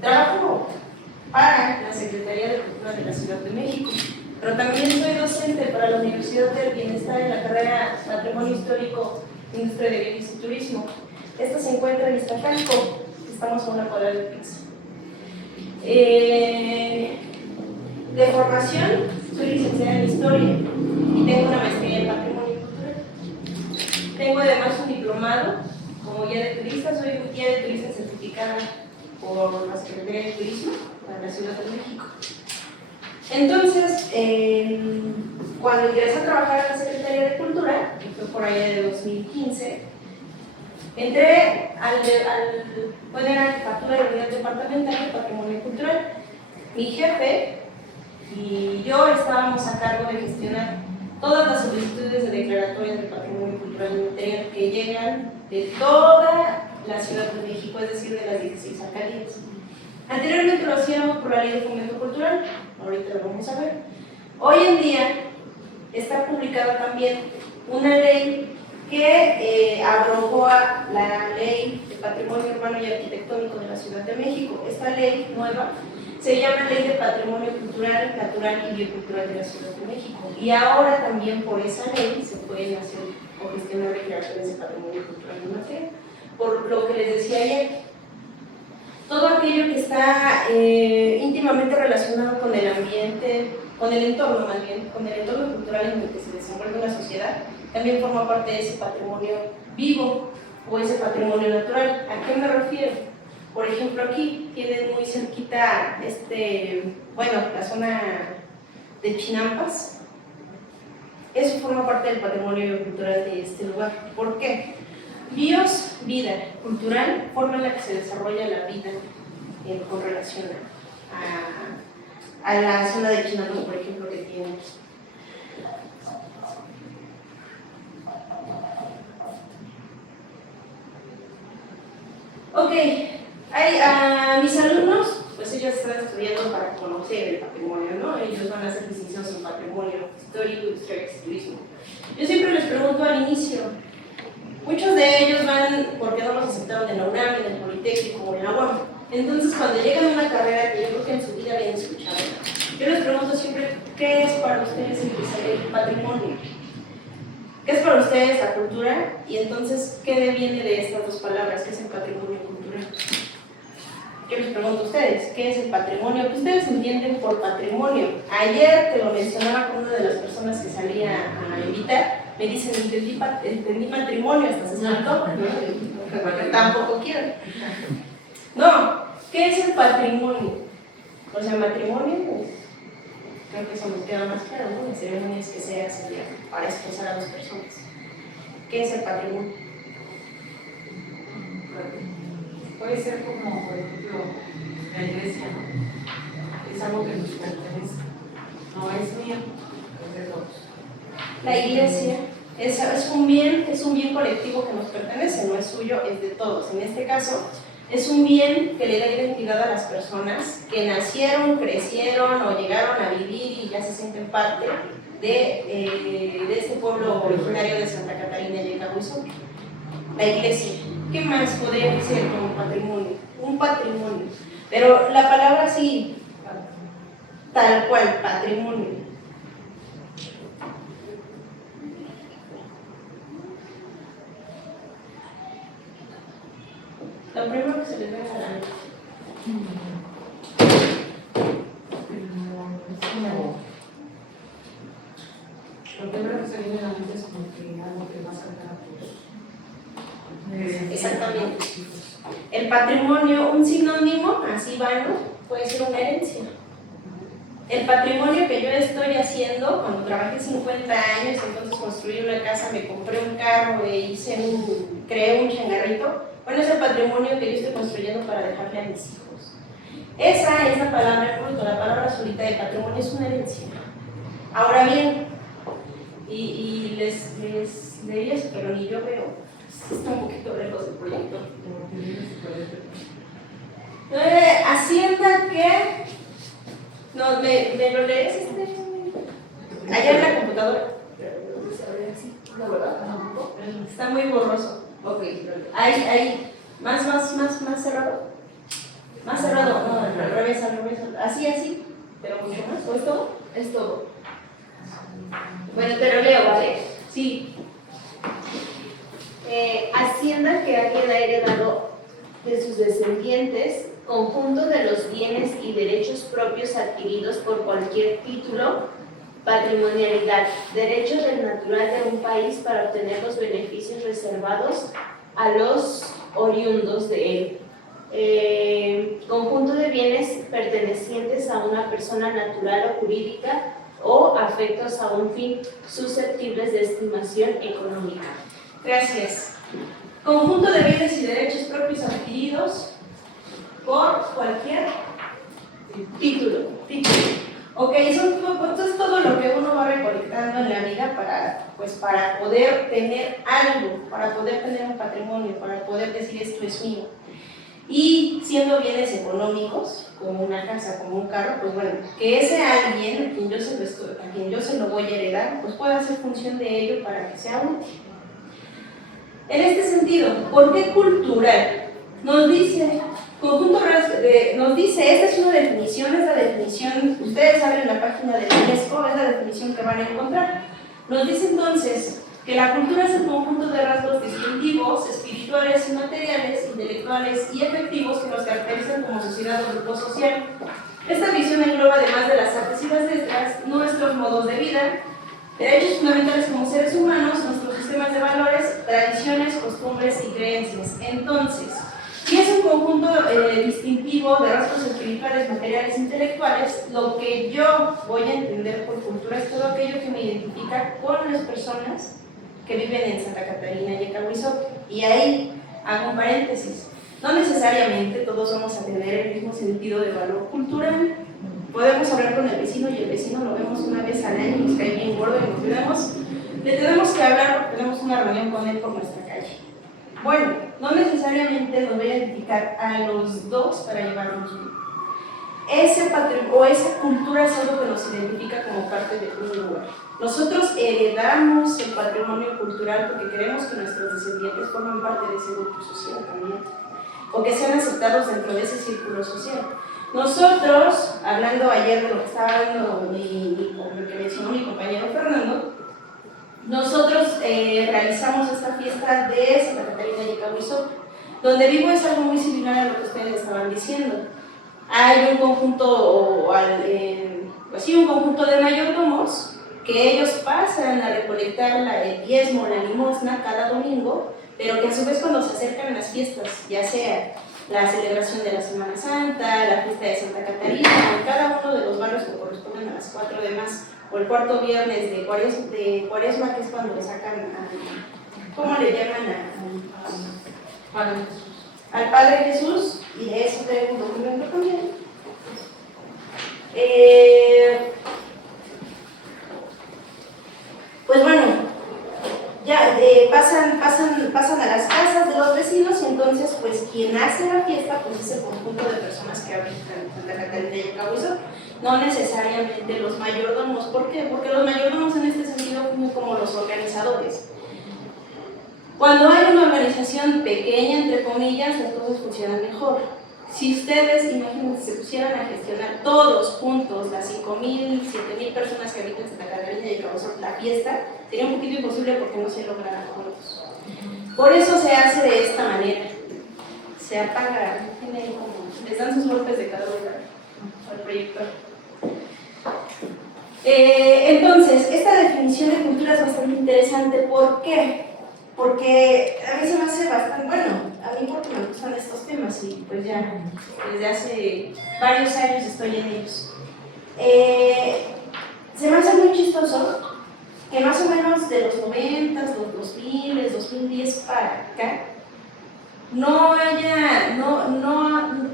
trabajo para la Secretaría de Cultura de la Ciudad de México, pero también soy docente para la Universidad del Bienestar en la carrera Patrimonio Histórico, Industria de Viajes y Turismo. Esta se encuentra en Iztacalco, estamos a una cuadra de Pix. De formación, soy licenciada en Historia y tengo una maestría en Patrimonio Cultural. Tengo además un diplomado como guía de turista, soy guía de turista certificada por la Secretaría de Turismo para la Ciudad de México. Entonces, cuando ingresé a trabajar en la Secretaría de Cultura, que fue por allá de 2015, entré bueno, era la jefatura de unidad departamental de Patrimonio Cultural. Mi jefe y yo estábamos a cargo de gestionar todas las solicitudes de declaratorias de patrimonio cultural inmaterial que llegan de toda la Ciudad de México, es decir, de las 16 alcaldías. Anteriormente lo hacíamos por la Ley de Fomento Cultural, ahorita lo vamos a ver. Hoy en día está publicada también una ley que abrogó la Ley de Patrimonio Urbano y Arquitectónico de la Ciudad de México. Esta ley nueva se llama Ley de Patrimonio Cultural, Natural y Biocultural de la Ciudad de México. Y ahora también por esa ley se pueden hacer o gestionar declaraciones de patrimonio cultural y material. Por lo que les decía ayer, todo aquello que está íntimamente relacionado con el ambiente, con el entorno más bien, con el entorno cultural en el que se desenvuelve una sociedad, también forma parte de ese patrimonio vivo o ese patrimonio natural. ¿A qué me refiero? Por ejemplo, aquí tienen muy cerquita, la zona de Chinampas. Eso forma parte del patrimonio cultural de este lugar. ¿Por qué? Bios, vida cultural, forma en la que se desarrolla la vida con relación a la zona de Chinampas, por ejemplo, que tiene. Ok, a mis alumnos, pues ellos están estudiando para conocer el patrimonio, ¿no? Ellos van a ser licenciados en patrimonio histórico, historia y turismo. Yo siempre les pregunto al inicio, muchos de ellos van porque no los aceptaron en la UNAM, en el Politécnico o en la UAM. Entonces, cuando llegan a una carrera que yo creo que en su vida habían escuchado, yo les pregunto siempre, ¿qué es para ustedes el patrimonio? ¿Qué es para ustedes la cultura? Y entonces, ¿qué deviene de estas dos palabras? ¿Qué es el patrimonio cultural? Yo les pregunto a ustedes, ¿qué es el patrimonio? ¿Qué ustedes entienden por patrimonio? Ayer te lo mencionaba con una de las personas que salía a invitar, me dicen, entendí matrimonio, hasta se saltó, ¿no? Tampoco quiero. No, ¿qué es el patrimonio? O sea, matrimonio, pues, creo que eso nos queda más claro, ¿no? Las ceremonias que se hacen para expresar a las personas. ¿Qué es el patrimonio? Puede ser como, por ejemplo, la iglesia, ¿no? Es algo que nos pertenece. No es mío, es de todos. La iglesia es un bien colectivo que nos pertenece, no es suyo, es de todos. En este caso, es un bien que le da identidad a las personas que nacieron, crecieron o llegaron a vivir y ya se sienten parte de este pueblo originario de Santa Catarina y Yecahuizón. La iglesia. ¿Qué más podría ser como patrimonio? Un patrimonio. Pero la palabra sí, tal cual, patrimonio. Lo primero que se les ve a la mente. Lo primero que se viene a la mente es como que algo que va a sacar a todos. Exactamente. El patrimonio, un sinónimo, así vano, puede ser una herencia. El patrimonio que yo estoy haciendo, cuando trabajé 50 años, entonces construí una casa, me compré un carro e creé un changarrito, bueno, es el patrimonio que yo estoy construyendo para dejarle a mis hijos. Esa es la palabra bruto, la palabra solita de patrimonio es una herencia. Ahora bien, y les leí eso, pero ni yo veo, está un poquito lejos del proyecto. Hacienda que, no, me lo lees allá en la computadora. Está muy borroso. Ok, ahí, más cerrado. Más cerrado, no, al revés, así, pero mucho más, ¿o es todo? Es todo. Bueno, te lo leo, ¿vale? Sí. Hacienda que alguien ha heredado de sus descendientes, conjunto de los bienes y derechos propios adquiridos por cualquier título, patrimonialidad, derecho del natural de un país para obtener los beneficios reservados a los oriundos de él. Conjunto de bienes pertenecientes a una persona natural o jurídica o afectos a un fin susceptibles de estimación económica. Gracias. Conjunto de bienes y derechos propios adquiridos por cualquier título. Ok, eso es todo lo que uno va recolectando en la vida para poder tener algo, para poder tener un patrimonio, para poder decir esto es mío. Y siendo bienes económicos, como una casa, como un carro, pues bueno, que ese alguien a quien yo se lo voy a heredar, pues pueda hacer función de ello para que sea útil. En este sentido, ¿por qué cultural? Nos dice, esta es una definición, es la definición, ustedes abren la página de la UNESCO, es la definición que van a encontrar. Nos dice entonces que la cultura es el conjunto de rasgos distintivos, espirituales y materiales, intelectuales y efectivos que nos caracterizan como sociedad o grupo social. Esta visión engloba, además de las artes y las letras, nuestros modos de vida, derechos fundamentales como seres humanos, nuestros sistemas de valores, tradiciones, costumbres y creencias. Entonces, si es un conjunto distintivo de rasgos espirituales, materiales, intelectuales, lo que yo voy a entender por cultura es todo aquello que me identifica con las personas que viven en Santa Catarina y Ecahuizote. Y ahí hago un paréntesis. No necesariamente todos vamos a tener el mismo sentido de valor cultural. Podemos hablar con el vecino y el vecino lo vemos una vez al año y nos cae bien gordo y le tenemos que hablar porque tenemos una reunión con él por nuestra calle. Bueno, no necesariamente nos voy a identificar a los dos para llevarnos bien. Ese patrimonio o esa cultura es algo que nos identifica como parte de un lugar. Nosotros heredamos el patrimonio cultural porque queremos que nuestros descendientes formen parte de ese grupo social también, o que sean aceptados dentro de ese círculo social. Nosotros, hablando ayer de lo que estaba hablando lo que mencionó mi compañero Fernando, nosotros realizamos esta fiesta de Santa Catarina y Ecahuizote. Donde vivo es algo muy similar a lo que ustedes estaban diciendo. Hay un conjunto, un conjunto de mayordomos que ellos pasan a recolectar el diezmo, la limosna cada domingo, pero que a su vez cuando se acercan las fiestas, ya sea la celebración de la Semana Santa, la fiesta de Santa Catarina, en cada uno de los barrios que corresponden a las 4 demás, o el cuarto viernes de Cuaresma, que es cuando le sacan ¿cómo le llaman al Padre Jesús? Y de eso tengo un documento también. Pues bueno, ya pasan a las casas de los vecinos y entonces pues quien hace la fiesta pues es el conjunto de personas que habitan en Santa Catarina y Ecahuizote, no necesariamente los mayordomos. ¿Por qué? Porque los mayordomos en este sentido son como los organizadores. Cuando hay una organización pequeña, entre comillas, las cosas funcionan mejor. Si ustedes, imagínense, se pusieran a gestionar todos juntos las 5,000, 7,000 personas que habitan en Santa Catarina y Ecahuizote la fiesta, sería un poquito imposible porque no se logran juntos. Por eso se hace de esta manera. Se apaga, les dan sus golpes de calor al proyector. Entonces, esta definición de cultura es bastante interesante. ¿Por qué? Porque a mí se me hace bastante, bueno, a mí porque me gustan estos temas y pues ya desde hace varios años estoy en ellos. Se me hace muy chistoso que más o menos de los 90, los 2000, 2010 para acá,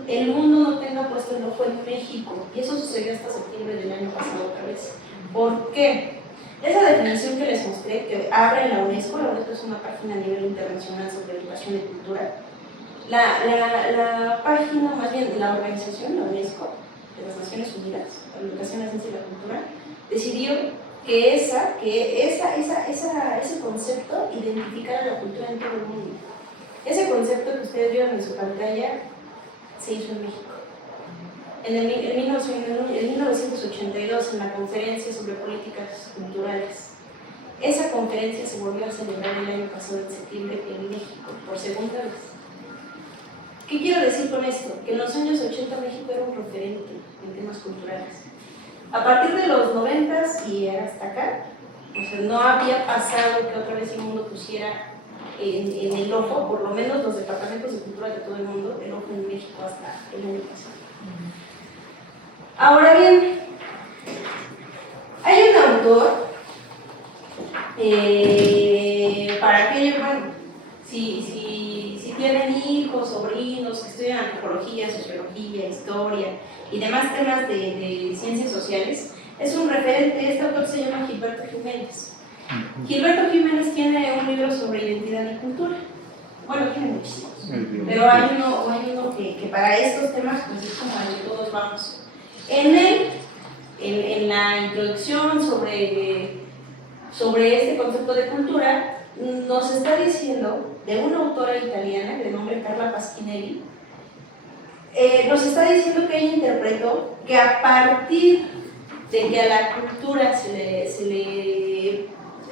el mundo no tenga puesto el ojo en México, y eso sucedió hasta septiembre del año pasado otra vez. ¿Por qué? Esa definición que les mostré, que abre la UNESCO es una página a nivel internacional sobre educación y cultura. La página, más bien la organización, la UNESCO, de las Naciones Unidas, la Educación, la Ciencia y la Cultura, decidió que ese concepto identificara la cultura en todo el mundo. Ese concepto que ustedes vieron en su pantalla se hizo en México. en 1982 en la conferencia sobre políticas culturales. Esa conferencia se volvió a celebrar el año pasado en septiembre en México, por segunda vez. ¿Qué quiero decir con esto? Que en los años 80 México era un referente en temas culturales. A partir de los 90s y hasta acá, o sea, no había pasado que otra vez el mundo pusiera en el ojo, por lo menos los departamentos de cultura de todo el mundo, el ojo en México hasta el año pasado. Ahora bien, hay un autor, para aquellos, bueno, si tienen hijos, sobrinos que estudian antropología, sociología, historia y demás temas de ciencias sociales, es un referente. Este autor se llama Gilberto Jiménez. Gilberto Jiménez tiene un libro sobre identidad y cultura. Bueno, tiene muchísimos, pero hay uno que para estos temas pues es como al que todos vamos. En él, en la introducción sobre este concepto de cultura, nos está diciendo de una autora italiana de nombre Carla Pasquinelli, nos está diciendo que ella interpretó que a partir de que a la cultura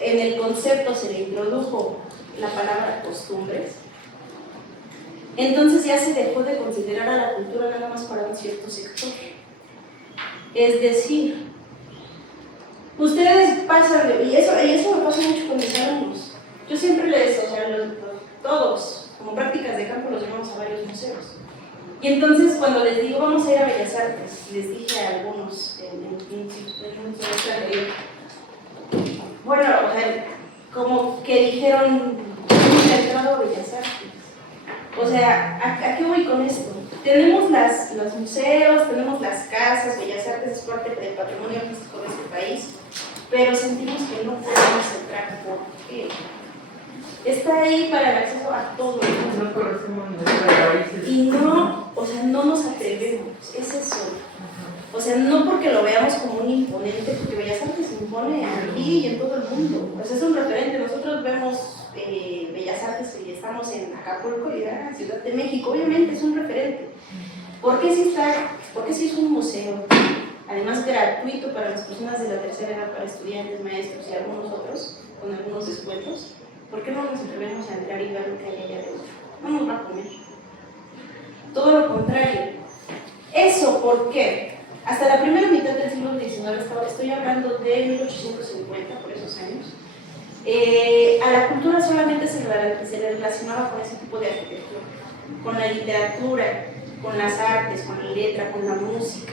en el concepto se le introdujo la palabra costumbres, entonces ya se dejó de considerar a la cultura nada más para un cierto sector. Es decir, ustedes pasan, y eso me pasa mucho con mis alumnos. Yo siempre todos, como prácticas de campo, los llevamos a varios museos. Y entonces, cuando les digo, vamos a ir a Bellas Artes, les dije a algunos en un semestre anterior, bueno, o sea, como que dijeron, nunca he entrado a Bellas Artes. O sea, ¿a qué voy con esto? Tenemos los museos, tenemos las casas, Bellas Artes es parte del patrimonio artístico de este país, pero sentimos que no podemos entrar. ¿Por qué? Está ahí para el acceso a todo el mundo. No conocemos nuestras raíces. Y no, o sea, no nos atrevemos, es eso. O sea, no porque lo veamos como un imponente, porque Bellas Artes se impone aquí y en todo el mundo. Pues es un referente. Nosotros vemos Bellas Artes y estamos en Acapulco y en Ciudad de México, obviamente es un referente. ¿Por qué sí es un museo? Además gratuito para las personas de la tercera edad, para estudiantes, maestros y algunos otros, con algunos descuentos. ¿Por qué no nos atrevemos a entrar y ver lo que hay allá adentro? No nos va a comer. Todo lo contrario. ¿Eso por qué? Hasta la primera mitad del siglo XIX, estoy hablando de 1850, por esos años, a la cultura solamente se le relacionaba con ese tipo de arquitectura, con la literatura, con las artes, con la letra, con la música.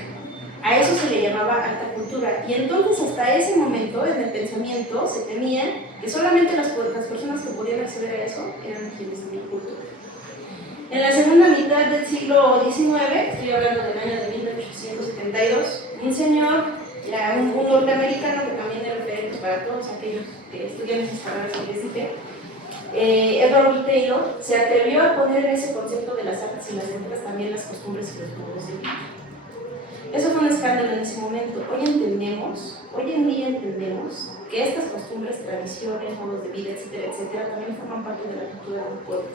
A eso se le llamaba alta cultura. Y entonces hasta ese momento en el pensamiento se temía que solamente las personas que podían acceder a eso eran quienes tenían cultura. En la segunda mitad del siglo XIX, estoy hablando del año de 1872, un señor, un norteamericano que también era referente para todos aquellos estudiantes españoles que les dije, Edward Taylor, se atrevió a poner en ese concepto de las artes y las letras también las costumbres y los modos de vida. Eso fue un escándalo en ese momento. Hoy en día entendemos que estas costumbres, tradiciones, modos de vida, etcétera, etcétera, también forman parte de la cultura de un pueblo.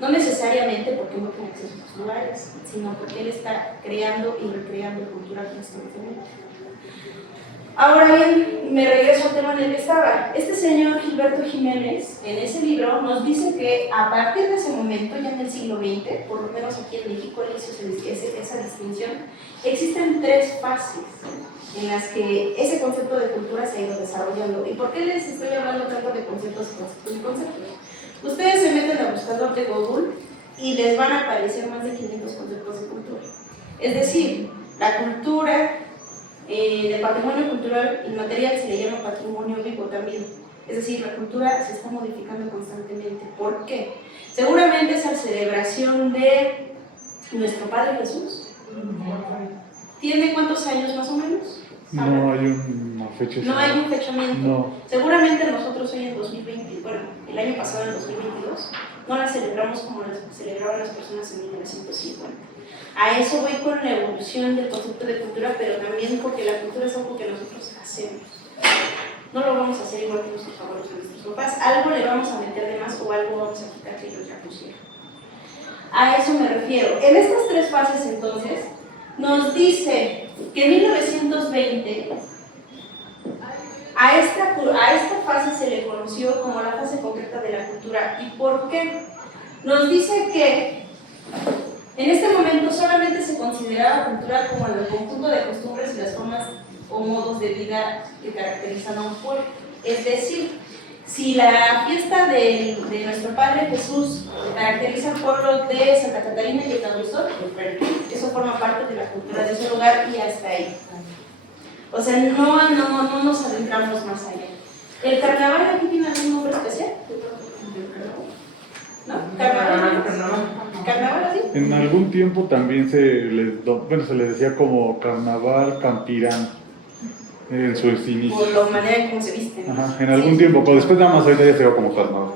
No necesariamente porque no tiene acceso a esos lugares, sino porque él está creando y recreando cultura constantemente. Ahora bien, me regreso al tema en el que estaba. Este señor Gilberto Jiménez, en ese libro, nos dice que a partir de ese momento, ya en el siglo XX, por lo menos aquí en México, él hizo esa distinción, existen 3 fases en las que ese concepto de cultura se ha ido desarrollando. ¿Y por qué les estoy hablando tanto de conceptos y conceptos? Ustedes se meten al buscador de Google y les van a aparecer más de 500 conceptos de cultura. Es decir, la cultura del patrimonio cultural inmaterial se le llama patrimonio vivo también. Es decir, la cultura se está modificando constantemente. ¿Por qué? Seguramente esa celebración de nuestro Padre Jesús, ¿tiene cuántos años más o menos? No hay una fecha. No hay un fechamiento. No. Seguramente nosotros hoy en 2020, bueno, el año pasado en 2022, no la celebramos como las celebraban las personas en 1950. A eso voy con la evolución del concepto de cultura, pero también porque la cultura es algo que nosotros hacemos. No lo vamos a hacer igual que nuestros abuelos o nuestros papás. Algo le vamos a meter de más o algo vamos a quitar que ellos ya pusieron. A eso me refiero. En estas 3 fases, entonces, nos dice que en 1920 a esta fase se le conoció como la fase concreta de la cultura. ¿Y por qué? Nos dice que en este momento solamente se consideraba cultura como el conjunto de costumbres y las formas o modos de vida que caracterizan a un pueblo. Es decir, si la fiesta de nuestro Padre Jesús caracteriza al pueblo de Santa Catarina y de Tahuizot, eso forma parte de la cultura de ese lugar y hasta ahí. O sea, no nos adentramos más allá. ¿El carnaval aquí tiene algún nombre especial? ¿No? ¿Carnaval así? En algún tiempo también se les decía como carnaval campirán en sus inicios. Por la manera en cómo se visten. Ajá, en algún tiempo, pero después nada más ahorita ya se va como carnaval.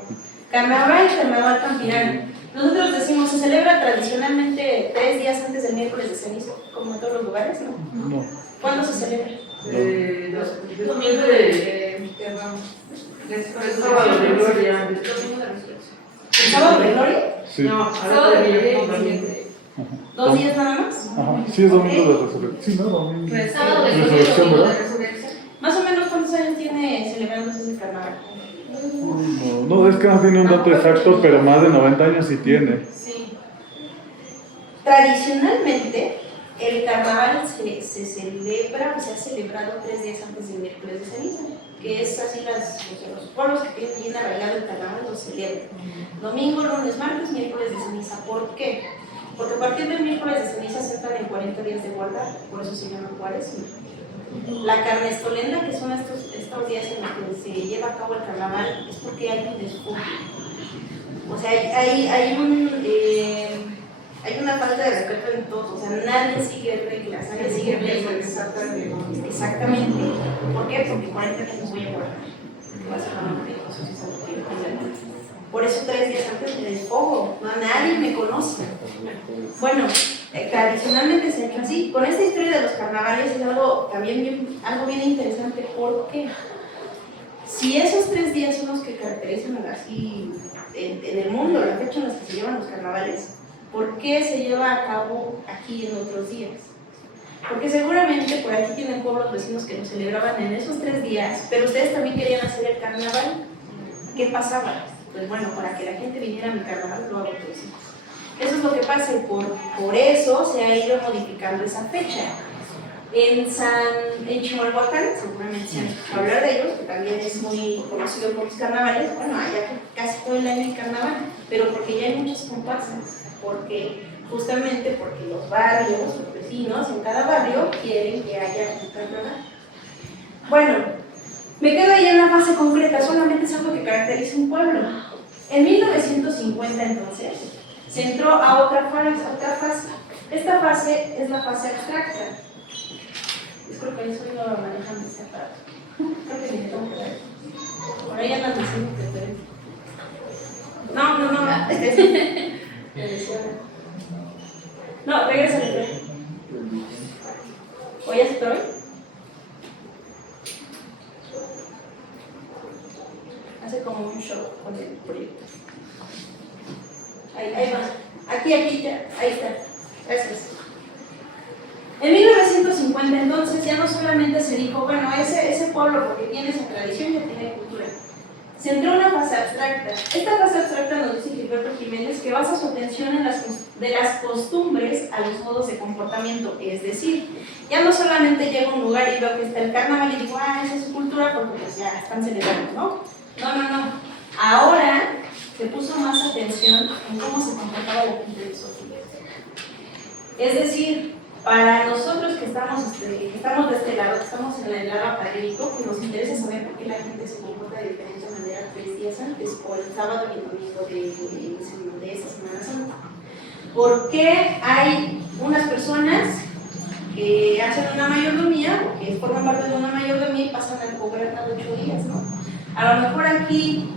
Carnaval y carnaval campirano. Nosotros decimos, se celebra tradicionalmente 3 días antes del miércoles de ceniza, como en todos los lugares, ¿no? No. ¿Cuándo se celebra? Domingo de sábado de gloria. ¿El sábado de gloria? Sí. No, sábado de gloria. 2 días nada más. Ajá. Sí, es domingo de resurrección. Sí, no, domingo. Sábado de Resurrección, ¿verdad? Más o menos, ¿cuántos años tiene celebrándose ese carnaval? No, es que no tiene un dato exacto, pero más de 90 años sí tiene. Sí. Tradicionalmente, el carnaval se celebra, o se ha celebrado 3 días antes del miércoles de ceniza, que es así los pueblos que tienen bien arraigado el carnaval lo celebran. Domingo, lunes, martes, miércoles de ceniza. ¿Por qué? Porque a partir del miércoles de ceniza se entran en 40 días de guardar, por eso se llama Cuaresma. La carnestolenda, que son estos días en los que se lleva a cabo el carnaval, es porque hay un despojo. O sea, hay una falta de respeto en todo, o sea, nadie sigue reglas, nadie sigue leyes. Exactamente. ¿Por qué? Porque 40 días los voy a guardar. Básicamente, eso sí es algo que yo considero. Por eso 3 días antes me despojo, nadie me conoce. Bueno, tradicionalmente se ha hecho así. Con esta historia de los carnavales es algo bien interesante, porque si esos 3 días son los que caracterizan así en el mundo, la fecha en la que se llevan los carnavales, ¿por qué se lleva a cabo aquí en otros días? Porque seguramente por aquí tienen pueblos vecinos que lo celebraban en esos 3 días, pero ustedes también querían hacer el carnaval. ¿Qué pasaba? Pues bueno, para que la gente viniera a mi carnaval, lo hago pues. Eso es lo que pasa y por eso se ha ido modificando esa fecha. En Chimalhuacán, seguramente se han escuchado hablar de ellos, que también es muy conocido por los carnavales. Bueno, allá casi todo el año hay carnaval, pero porque ya hay muchas comparsas, justamente porque los barrios, los vecinos en cada barrio quieren que haya un carnaval. Bueno, me quedo ahí en la fase concreta, solamente es algo que caracteriza un pueblo. En 1950 entonces se entró a otra fase. Esta fase es la fase abstracta. Disculpen, eso iba manejando este aparato. Creo que me tengo que dar. Por ahí andan diciendo que no, regrésale. ¿O ya estoy? Hace como un show con el proyecto. Ahí va. Aquí, ya. Ahí está. Gracias. En 1950 entonces ya no solamente se dijo, bueno, ese pueblo porque tiene esa tradición ya tiene cultura. Se entró una fase abstracta. Esta fase abstracta nos dice Gilberto Jiménez que basa su atención en de las costumbres a los modos de comportamiento. Es decir, ya no solamente llego a un lugar y veo que está el carnaval y digo, esa es su cultura porque pues ya están celebrando, ¿no? No. Ahora se puso más atención en cómo se comportaba la gente de esos días. Es decir, para nosotros que estamos de este lado, que estamos en el lado académico, pues nos interesa saber por qué la gente se comporta de diferente manera 3 días antes, o el sábado y el domingo de esa Semana Santa. ¿Por qué hay unas personas que hacen una mayordomía, o que forman parte de una mayordomía y pasan a cobrar cada 8 días, ¿no? A lo mejor aquí,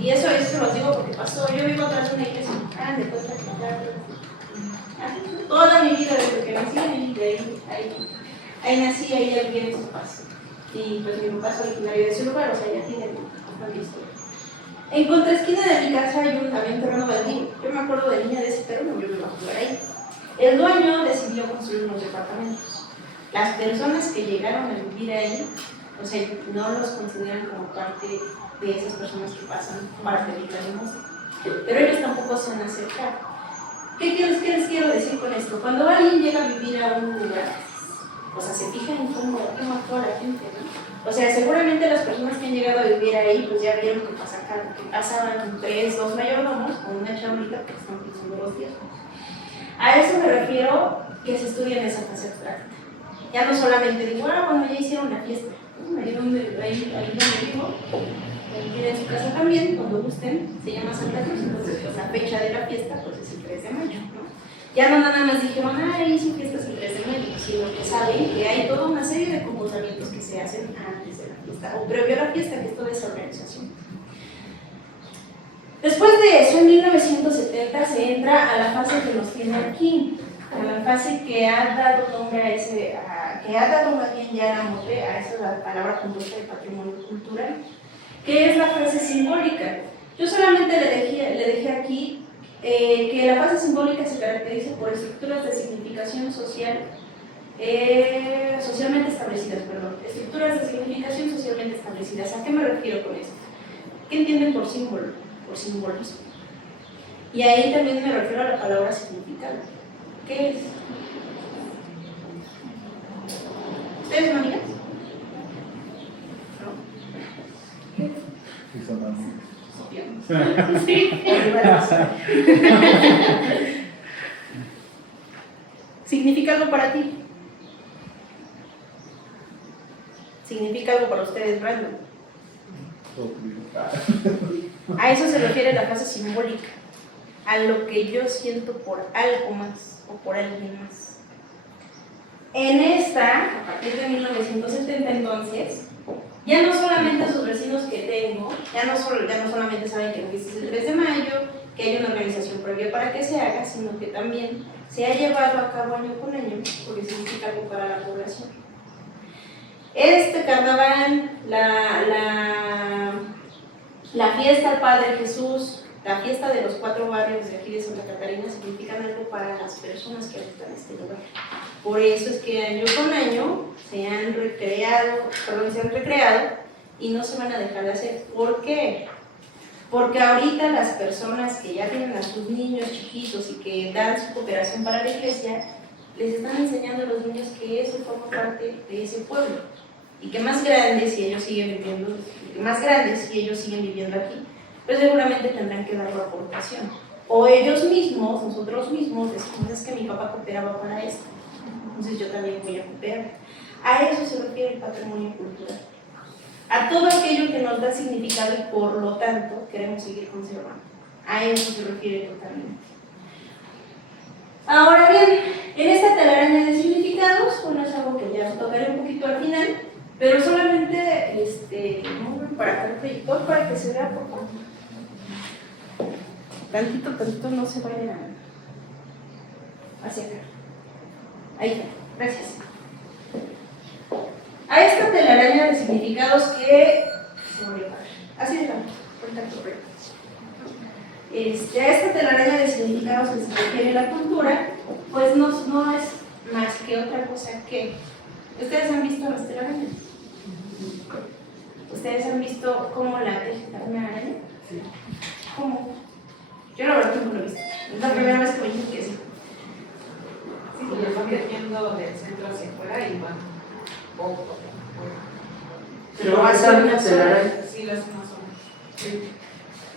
y eso lo digo porque pasó, yo vivo atrás de una iglesia grande, toda mi vida desde que nací, ahí nací, ahí viví en ese espacio. Y pues mi papá es originario de ese lugar, o sea, ya tiene bastante historia. En contraesquina de mi casa había un terreno baldío. Yo me acuerdo de niña de ese terreno, yo me iba a jugar ahí. El dueño decidió construir unos departamentos. Las personas que llegaron a vivir ahí, o sea, no los consideran como parte de esas personas que pasan para pedir la limosna. Pero ellos tampoco se han acercado. ¿Qué les quiero decir con esto? Cuando alguien llega a vivir a un lugar, o sea, se fijan en cómo actúa la gente, ¿no? O sea, seguramente las personas que han llegado a vivir ahí, pues ya vieron que pasaban 2 mayordomos con una chavalita que están cruzando los días. A eso me refiero que se estudia en esa fase abstracta. Ya no solamente digo, bueno, ya hicieron la fiesta. Ahí donde vivo, en su casa también, cuando gusten, se llama Santa Cruz, entonces pues, la fecha de la fiesta pues, es el 3 de mayo, ¿no? Ya no nada más dijeron, hice fiestas el 3 de mayo, sino que saben que hay toda una serie de comportamientos que se hacen antes de la fiesta, o previo a la fiesta, que es toda esa organización. Después de eso, en 1970 se entra a la fase que nos tiene aquí, a la fase que ha dado nombre a ese, que ha dado más bien ya la mote a esa palabra compuesta de patrimonio cultural, que es la fase simbólica. Yo solamente le dejé aquí que la fase simbólica se caracteriza por estructuras de significación social, socialmente establecidas, estructuras de significación socialmente establecidas. ¿A qué me refiero con esto? ¿Qué entienden por símbolo? Por simbolismo. Y ahí también me refiero a la palabra significado. ¿Qué es? ¿Ustedes son amigas? ¿No? Sí, son amigos. Sí. ¿Significa algo para ti? ¿Significa algo para ustedes, Brandon? A eso se refiere la fase simbólica, a lo que yo siento por algo más o por alguien más. En esta, a partir de 1970 entonces, ya no solamente sus vecinos que tengo, ya no solamente saben que la fiesta es el 3 de mayo, que hay una organización previa para que se haga, sino que también se ha llevado a cabo año con año, porque significa algo para la población. Este carnaval, la fiesta al Padre Jesús, la fiesta de los 4 barrios de aquí de Santa Catarina significan algo para las personas que habitan este lugar. Por eso es que año con año se han recreado y no se van a dejar de hacer. ¿Por qué? Porque ahorita las personas que ya tienen a sus niños chiquitos y que dan su cooperación para la iglesia, les están enseñando a los niños que eso forma parte de ese pueblo. Y que más grandes, si ellos siguen viviendo, aquí, pues seguramente tendrán que dar la aportación. O ellos mismos, nosotros mismos, decimos, es que mi papá cooperaba para esto, entonces yo también voy a cooperar. A eso se refiere el patrimonio cultural. A todo aquello que nos da significado y por lo tanto queremos seguir conservando. A eso se refiere totalmente. Ahora bien, en esta telaraña de significados, bueno, es algo que ya tocaré un poquito al final, pero solamente para acá el proyector para que se vea por favor. Tantito no se vaya hacia acá. Ahí está, gracias. A esta telaraña de significados que se va a llevar. Así de contacto previo. A esta telaraña de significados que se refiere a la cultura, pues no es más que otra cosa que. ¿Ustedes han visto las telarañas? ¿Ustedes han visto cómo la teje una araña? Sí. ¿Cómo? Yo la verdad nunca lo he visto. Es la primera vez que me dicen que sí. Sí, porque van metiendo del centro hacia afuera y van poco. Pero hace una telaraña. Sí, lo hace una zona. Sí.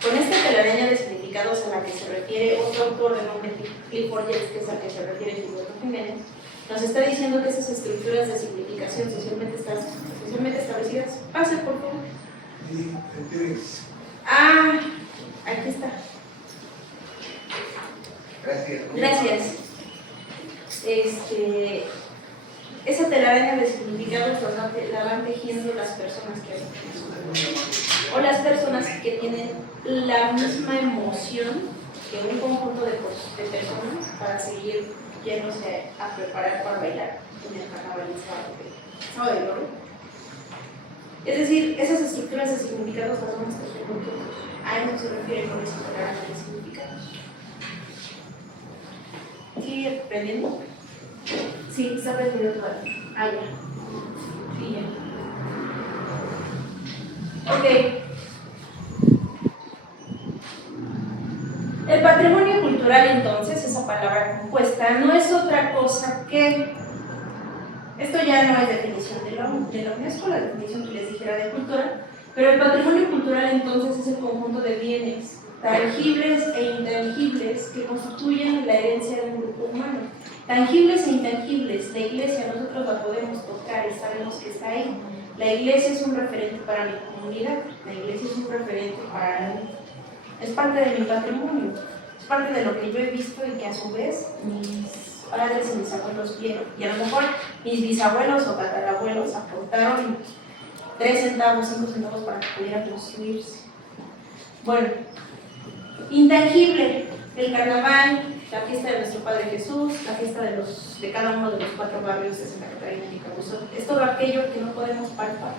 Con esta telaraña de significados a la que se refiere otro autor de nombre Clifford Yates, que es al que se refiere Gilberto Jiménez, nos está diciendo que esas estructuras de significación socialmente establecidas. Pase, por favor. Aquí está. Gracias. Esa telaraña de significados la van tejiendo las personas que habitan o las personas que tienen la misma emoción que un conjunto de personas para seguir yéndose a preparar para bailar en el carnaval el sábado de gloria. Es decir, esas estructuras de significados las vamos a tener nosotros. A eso se refiere con esa telaraña de significados. Sí, prendiendo? Sí, está prendido todavía. Ah, ya. Sí, ya. Ok. El patrimonio cultural, entonces, esa palabra compuesta, no es otra cosa que... Esto ya no es definición de la UNESCO, la definición que les dijera de cultura, pero el patrimonio cultural, entonces, es el conjunto de bienes tangibles e intangibles que constituyen la herencia de un grupo humano. Tangibles e intangibles, la iglesia nosotros la podemos tocar y sabemos que está ahí. La iglesia es un referente para mi comunidad, la iglesia es un referente para mí. Es parte de mi patrimonio, es parte de lo que yo he visto y que a su vez mis padres y mis abuelos vieron. Y a lo mejor mis bisabuelos o tatarabuelos aportaron 3 centavos, 5 centavos para que pudiera construirse. Bueno, intangible, el carnaval, la fiesta de nuestro Padre Jesús, la fiesta de cada uno de los 4 barrios de Santa Catarina y Nicaraguá. Es todo aquello que no podemos palpar.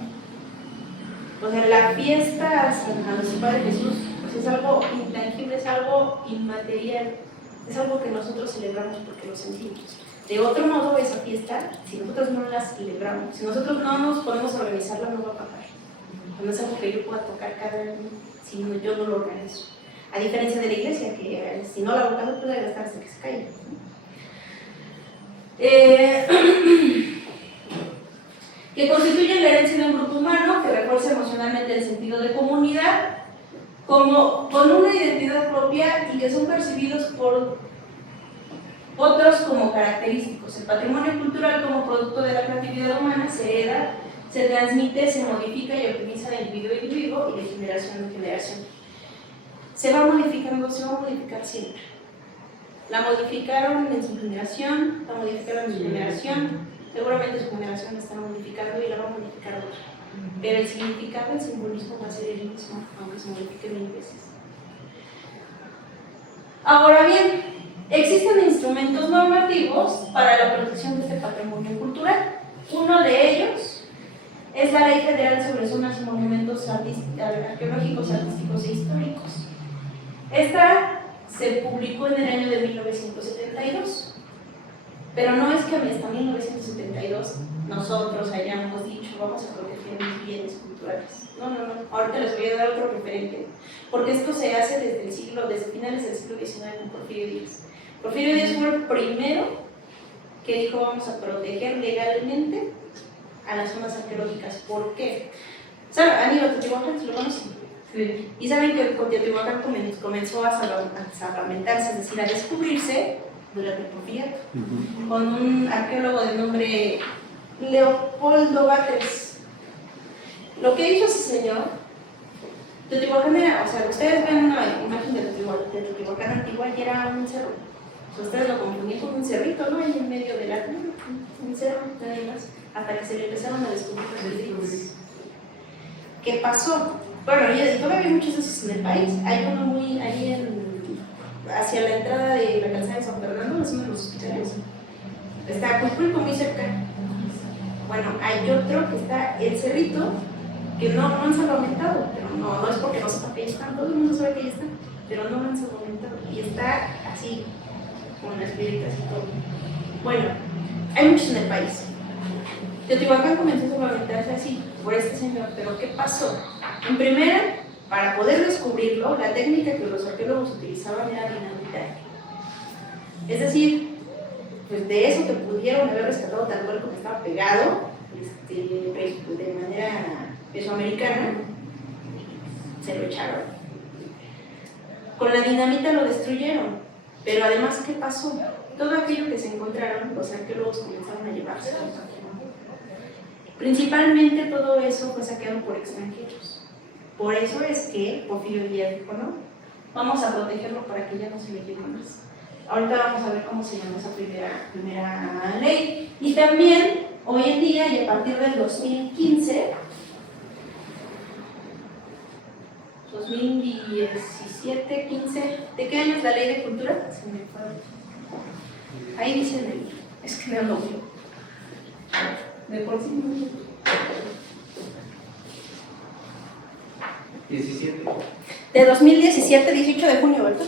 O sea, la fiesta a nuestro Padre Jesús pues es algo intangible, es algo inmaterial, es algo que nosotros celebramos porque lo sentimos. De otro modo, esa fiesta, si nosotros no la celebramos, si nosotros no nos podemos organizarla, no va a pasar. No es algo que yo pueda tocar cada año si yo no lo organizo. A diferencia de la iglesia, que si no la organizo puede gastar hasta que se caiga. Que constituyen la herencia de un grupo humano, que refuerza emocionalmente el sentido de comunidad, como con una identidad propia y que son percibidos por otros como característicos. El patrimonio cultural como producto de la creatividad humana se hereda, se transmite, se modifica y optimiza de individuo a individuo y de generación en generación. Se va modificando, se va a modificar siempre. La modificaron en su generación, la modificaron en su generación, seguramente su generación la está modificando y la va a modificar otra. Pero el significado, el simbolismo va a ser el mismo, aunque se modifique 1000 veces. Ahora bien, existen instrumentos normativos para la protección de este patrimonio cultural. Uno de ellos es la Ley Federal sobre Zonas y Monumentos Arqueológicos, Artísticos e Históricos. Esta se publicó en el año de 1972, pero no es que hasta 1972 nosotros hayamos dicho vamos a proteger mis bienes culturales. No. Ahorita les voy a dar otro referente, porque esto se hace desde finales del siglo XIX con Porfirio Díaz. Porfirio Díaz fue el primero que dijo vamos a proteger legalmente a las zonas arqueológicas. ¿Por qué? ¿Saben? ¿Han ido a Teotihuacán? ¿Se lo conocen? Sí. Y saben que Teotihuacán comenzó a salvamentarse, es decir, a descubrirse durante el Porfiriato, con un arqueólogo de nombre Leopoldo Batres. Lo que hizo ese señor, Teotihuacán era, o sea, ustedes ven una imagen de Teotihuacán antigua y era un cerro. O sea, ustedes lo confundían con un cerrito, ¿no? Ahí en medio del árbol, un cerro, nada más, hasta que se le empezaron a descubrir los edificios. ¿Qué pasó? Bueno, y todavía hay muchos de esos en el país. Hay uno muy ahí hacia la entrada de la calzada de San Fernando, es uno de los hospitales. Está Cuicuilco muy cerca. Bueno, hay otro que está el cerrito, que no han salvamentado, pero no es porque no sepa que ahí están, todo el mundo sabe que ahí están, pero no lo han salvamentado. Y está así, con las piedritas y todo. Bueno, hay muchos en el país. Teotihuacán comenzó a salvamentarse así, por este señor, pero ¿qué pasó? En primera, para poder descubrirlo, la técnica que los arqueólogos utilizaban era dinamitar. Es decir, pues de eso que pudieron haber rescatado tal cual como estaba pegado, de manera mesoamericana, se lo echaron. Con la dinamita lo destruyeron, pero además, ¿qué pasó? Todo aquello que se encontraron, los arqueólogos comenzaron a llevarse. Principalmente todo eso fue saqueado por extranjeros. Por eso es que Porfirio Díaz dijo, no, vamos a protegerlo para que ya no se le lleve más. Ahorita vamos a ver cómo se llama esa primera ley. Y también, hoy en día y a partir del 2015, 2017, 15, ¿de qué año es la ley de cultura? Se me fue. Ahí dice el libro, es que no lo veo. De por sí no. 17. De 2017, 18 de junio, ¿verdad?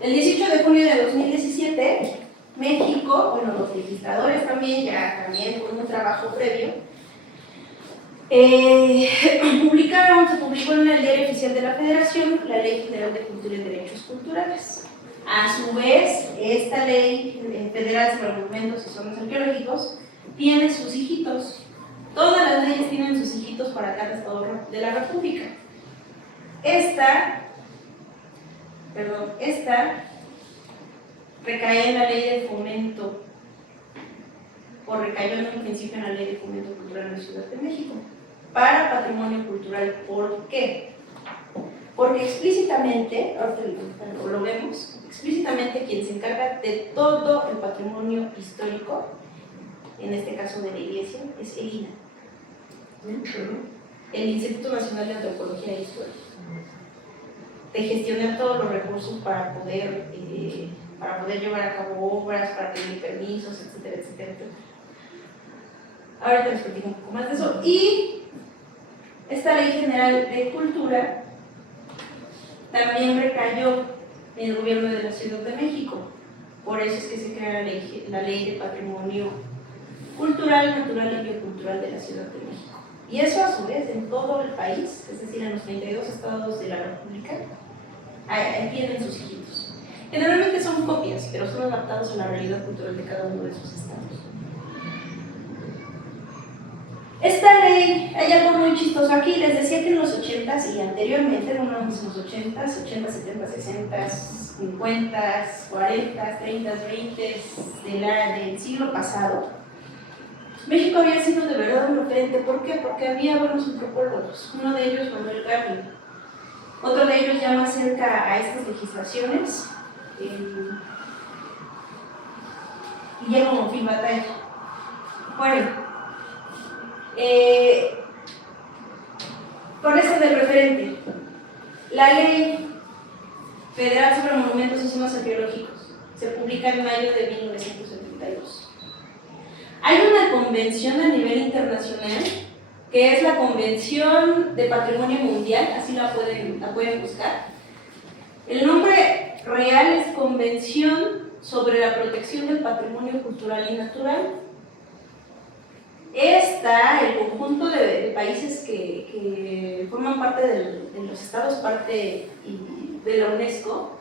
El 18 de junio de 2017, México, bueno, los legisladores también, también con un trabajo previo, se publicó en el Diario Oficial de la Federación la Ley General de Cultura y Derechos Culturales. A su vez, esta ley federal sobre monumentos y zonas arqueológicos tiene sus hijitos. Todas las leyes tienen sus hijitos para cada estado de la República. Esta recae en la ley de fomento, o recayó en un principio en la ley de fomento cultural en la Ciudad de México, para patrimonio cultural. ¿Por qué? Porque explícitamente, ahorita lo vemos, explícitamente quien se encarga de todo el patrimonio histórico, en este caso de la Iglesia, es el INAH, el Instituto Nacional de Antropología e Historia, de gestionar todos los recursos para poder llevar a cabo obras, para pedir permisos, etcétera, etcétera, etcétera. Ahorita les platico un poco más de eso. Y esta Ley General de Cultura también recayó en el gobierno de la Ciudad de México. Por eso es que se crea la ley de Patrimonio Cultural, Natural y Biocultural de la Ciudad de México. Y eso a su vez en todo el país, es decir, en los 32 estados de la República, ahí tienen sus hijitos. Generalmente son copias, pero son adaptados a la realidad cultural de cada uno de esos estados. Esta ley, hay algo muy chistoso aquí, les decía que en los 80s y anteriormente, en los 80s, 70, 60, 50, 40, 30, 20 del siglo pasado, México había sido de verdad un referente. ¿Por qué? Porque había buenos antropólogos, uno de ellos Manuel Garni, otro de ellos ya más cerca a estas legislaciones, Guillermo Monfil Batalla. Bueno, con eso del referente, la Ley Federal sobre Monumentos y Zonas Arqueológicos se publica en mayo de 1972. Hay una convención a nivel internacional que es la Convención de Patrimonio Mundial, así la pueden buscar. El nombre real es Convención sobre la Protección del Patrimonio Cultural y Natural. El conjunto de países que forman parte de los estados parte de la UNESCO,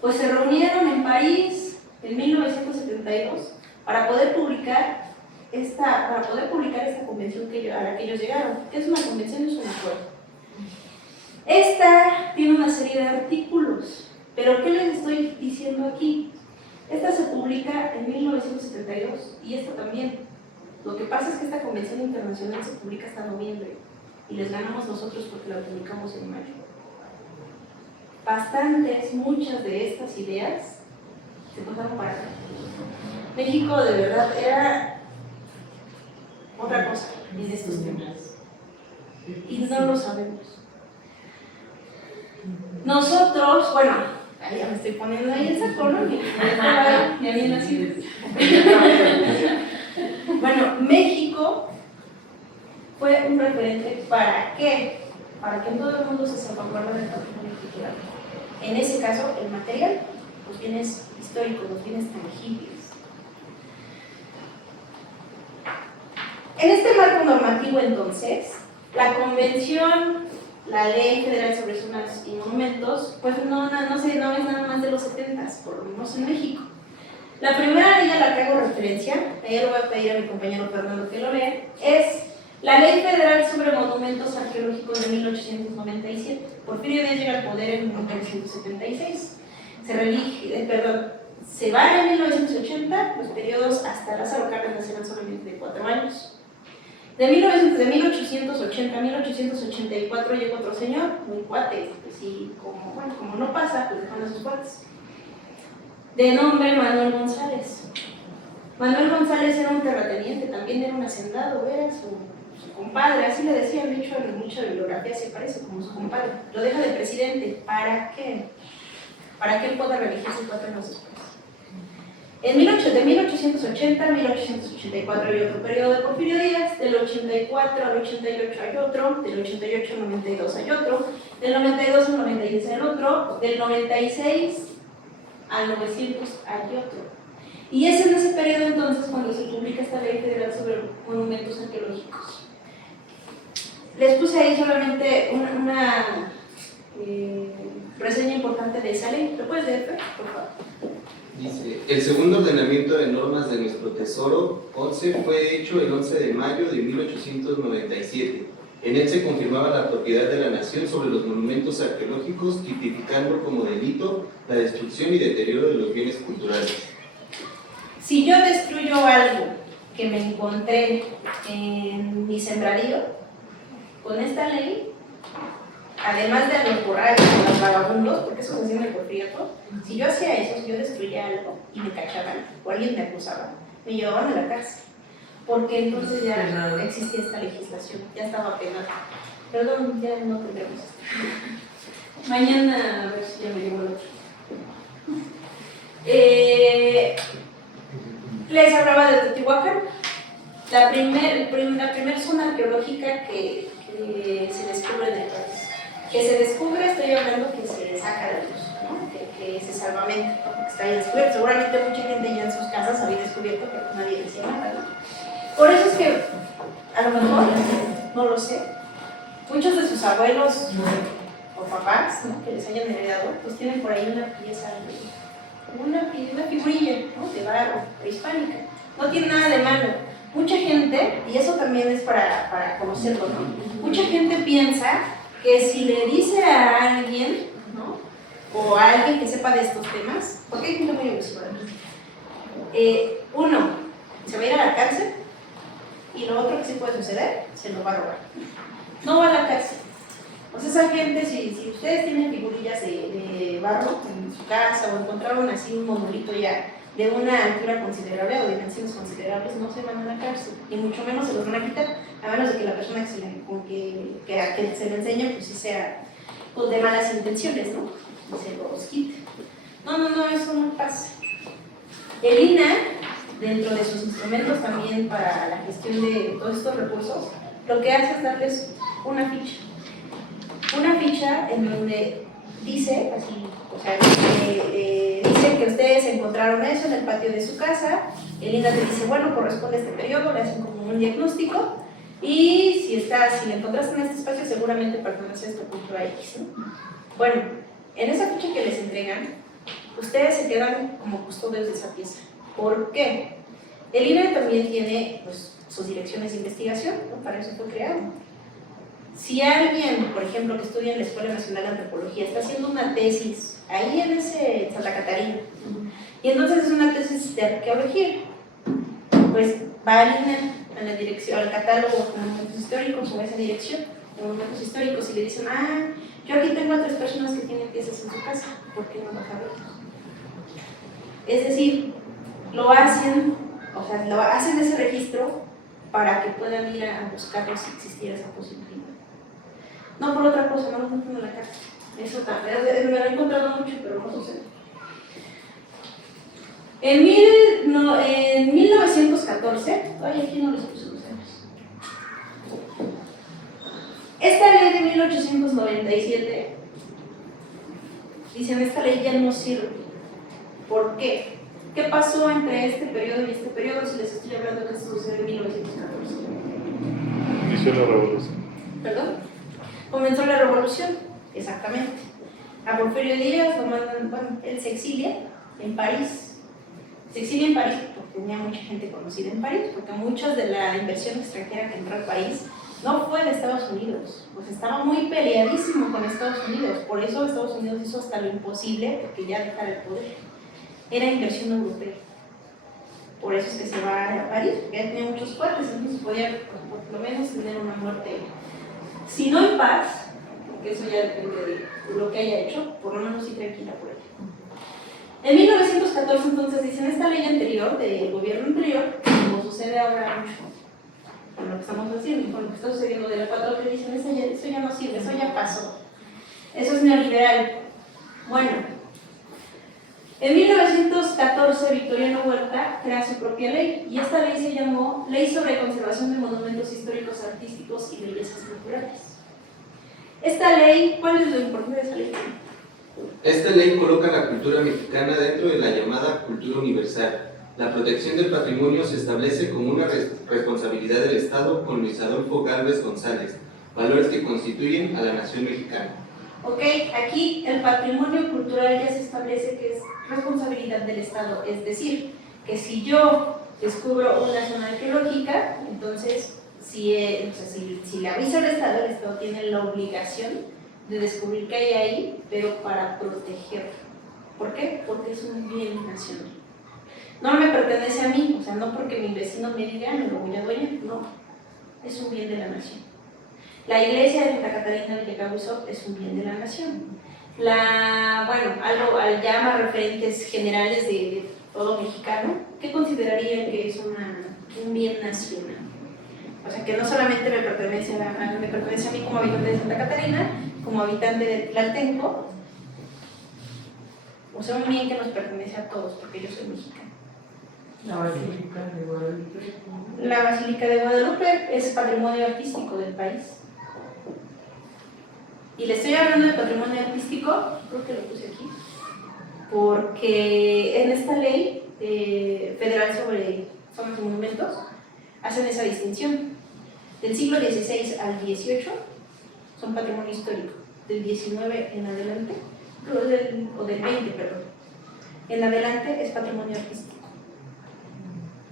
pues se reunieron en París en 1972 para poder publicar esta convención a la que ellos llegaron. Es una convención, es un acuerdo. Esta tiene una serie de artículos, pero ¿qué les estoy diciendo aquí? Esta se publica en 1972 y esta también. Lo que pasa es que esta convención internacional se publica hasta noviembre y les ganamos nosotros porque la publicamos en mayo. Muchas de estas ideas se pasaron para acá. México de verdad era otra cosa en estos temas y no lo sabemos. Nosotros, bueno, ya me estoy poniendo ahí el saco, ¿no? Ya ni nací. Bueno, México fue un referente. ¿Para qué? Para que en todo el mundo se salvaguarde del patrimonio cultural. En ese caso, el material, los bienes históricos, los bienes tangibles. En este marco normativo, entonces, la Convención, la Ley Federal sobre Zonas y Monumentos, pues no es nada más de los 70s, por lo menos en México. La primera ley a la que hago referencia, ayer le voy a pedir a mi compañero Fernando que lo lea, es la Ley Federal sobre Monumentos Arqueológicos de 1897. Porfirio Díaz llega al poder en 1976. Se va en 1980, los periodos hasta Lázaro Cárdenas eran solamente de 4 años. De 1880 a 1884 llegó otro señor, muy cuate, pues, y como no pasa, pues dejan a sus cuates, de nombre Manuel González. Manuel González era un terrateniente, también era un hacendado, era su compadre, así le decían, de hecho en mucha bibliografía se parece como su compadre. Lo deja de presidente, ¿para qué? Para que él pueda reelegirse 4 años después. De 1880 a 1884 hay otro periodo de Porfirio Díaz, del 84 al 88 hay otro, del 88 al 92 hay otro, del 92 al 96 hay otro, del 96 al 900 hay otro. Y es en ese periodo entonces cuando se publica esta ley federal sobre monumentos arqueológicos. Les puse ahí solamente una reseña importante de esa ley. ¿Lo puedes leer, por favor? Dice, el segundo ordenamiento de normas de nuestro Tesoro 11 fue hecho el 11 de mayo de 1897. En él se confirmaba la propiedad de la nación sobre los monumentos arqueológicos, tipificando como delito la destrucción y deterioro de los bienes culturales. Si yo destruyo algo que me encontré en mi sembradío, con esta ley, además de los borrachos o los vagabundos, porque eso se hacía en el Porfiriato, si yo hacía eso, si yo destruía algo y me cachaban o alguien me acusaba, me llevaban a la cárcel, porque entonces ya existía esta legislación, ya estaba penada. Perdón, ya no tendremos esto. Mañana a ver si ya me llevo el otro. Les hablaba de Teotihuacán, la primer zona arqueológica que se descubre en el país. Que se descubre, estoy hablando que se saca de luz, ¿no? que se salvamenta, ¿no? Porque está ahí descubierto. Seguramente mucha gente ya en sus casas había descubierto, pero nadie decía nada, ¿no? Por eso es que, a lo mejor, no lo sé, muchos de sus abuelos o papás, ¿no? que les hayan heredado, pues tienen por ahí una pieza, una figurilla, ¿no? de barro, prehispánica. No tiene nada de malo. Mucha gente, y eso también es para conocerlo, ¿no? Mucha gente piensa que si le dice a alguien, ¿no? o a alguien que sepa de estos temas, porque hay gente muy abusiva, uno, se va a ir a la cárcel, y lo otro que sí puede suceder, se lo va a robar. No va a la cárcel. O sea, esa gente, si ustedes tienen figurillas de barro en su casa o encontraron así un monolito ya de una altura considerable o dimensiones considerables, no se van a la cárcel, y mucho menos se los van a quitar, a menos de que la persona que se le enseñe pues sí sea pues, de malas intenciones, ¿no? Y se los quite. No, eso no pasa. El INAH, dentro de sus instrumentos también para la gestión de todos estos recursos, lo que hace es darles una ficha en donde dice, así, o sea, dice que ustedes encontraron eso en el patio de su casa, el INAH te dice, bueno, corresponde a este periodo, le hacen como un diagnóstico, y si le encontraste en este espacio, seguramente pertenece a esta cultura X, ¿no? Bueno, en esa ficha que les entregan, ustedes se quedan como custodios de esa pieza. ¿Por qué? El INAH también tiene pues, sus direcciones de investigación, ¿no? Para eso fue creado. Si alguien, por ejemplo, que estudia en la Escuela Nacional de Antropología, está haciendo una tesis ahí en ese Santa Catarina, y entonces es una tesis de arqueología, pues va al INAH, a la dirección, al catálogo de monumentos históricos o a esa dirección de monumentos históricos y le dicen, yo aquí tengo a 3 personas que tienen piezas en su casa, ¿por qué no vas a verlos? Es decir, lo hacen ese registro para que puedan ir a buscarlos si existiera esa posibilidad. No por otra cosa, no lo encuentran en la cárcel. Eso también, me lo he encontrado mucho, pero no sucede. En 1914, todavía aquí no les puse los años. Esta ley de 1897, dicen, esta ley ya no sirve. ¿Por qué? ¿Qué pasó entre este periodo y este periodo? Si les estoy hablando que esto sucede en 1914. Inició la revolución. ¿Perdón? Comenzó la revolución, exactamente. A Porfirio Díaz lo mandan, bueno, él se exilia en París. Se exilia en París porque tenía mucha gente conocida en París, porque muchas de la inversión extranjera que entró al país no fue de Estados Unidos, pues estaba muy peleadísimo con Estados Unidos, por eso Estados Unidos hizo hasta lo imposible porque ya dejara el poder. Era inversión europea. Por eso es que se va a París, porque ya tenía muchos fuertes, entonces podía por lo menos tener una muerte, si no en paz, porque eso ya depende de lo que haya hecho, por lo menos sí tranquila por ella. En 1914 entonces dicen, esta ley anterior, del gobierno anterior, como sucede ahora mucho con lo que estamos haciendo, con lo que está sucediendo de la 4, que dicen, eso ya no sirve, eso ya pasó, eso es neoliberal. Bueno, en 1914 Victoriano Huerta crea su propia ley, y esta ley se llamó Ley sobre Conservación de Monumentos Históricos, Artísticos y Bellezas Culturales. Esta ley, ¿cuál es lo importante de esa ley? Esta ley coloca la cultura mexicana dentro de la llamada cultura universal. La protección del patrimonio se establece como una responsabilidad del Estado con Luis Adolfo Gálvez González, valores que constituyen a la nación mexicana. Ok, aquí el patrimonio cultural ya se establece que es responsabilidad del Estado, es decir, que si yo descubro una zona arqueológica, entonces si le aviso al Estado, el Estado tiene la obligación de descubrir qué hay ahí, pero para protegerlo. ¿Por qué? Porque es un bien nacional. No me pertenece a mí, o sea, no porque mi vecino me diga, me lo voy a adueñar, no, es un bien de la nación. La iglesia de Santa Catarina de Yecagüizot es un bien de la nación. Ya más referentes generales de todo mexicano, ¿qué considerarían que es un bien nacional? O sea, que no solamente me pertenece a mí como habitante de Santa Catarina, como habitante de Tlaltenco, o sea, un bien que nos pertenece a todos, porque yo soy mexicana. La Basílica de Guadalupe. La Basílica de Guadalupe es patrimonio artístico del país. Y le estoy hablando de patrimonio artístico, creo que lo puse aquí, porque en esta ley federal sobre zonas y monumentos hacen esa distinción. Del siglo XVI al XVIII son patrimonio histórico, del XIX en adelante, o del XX, perdón, en adelante es patrimonio artístico.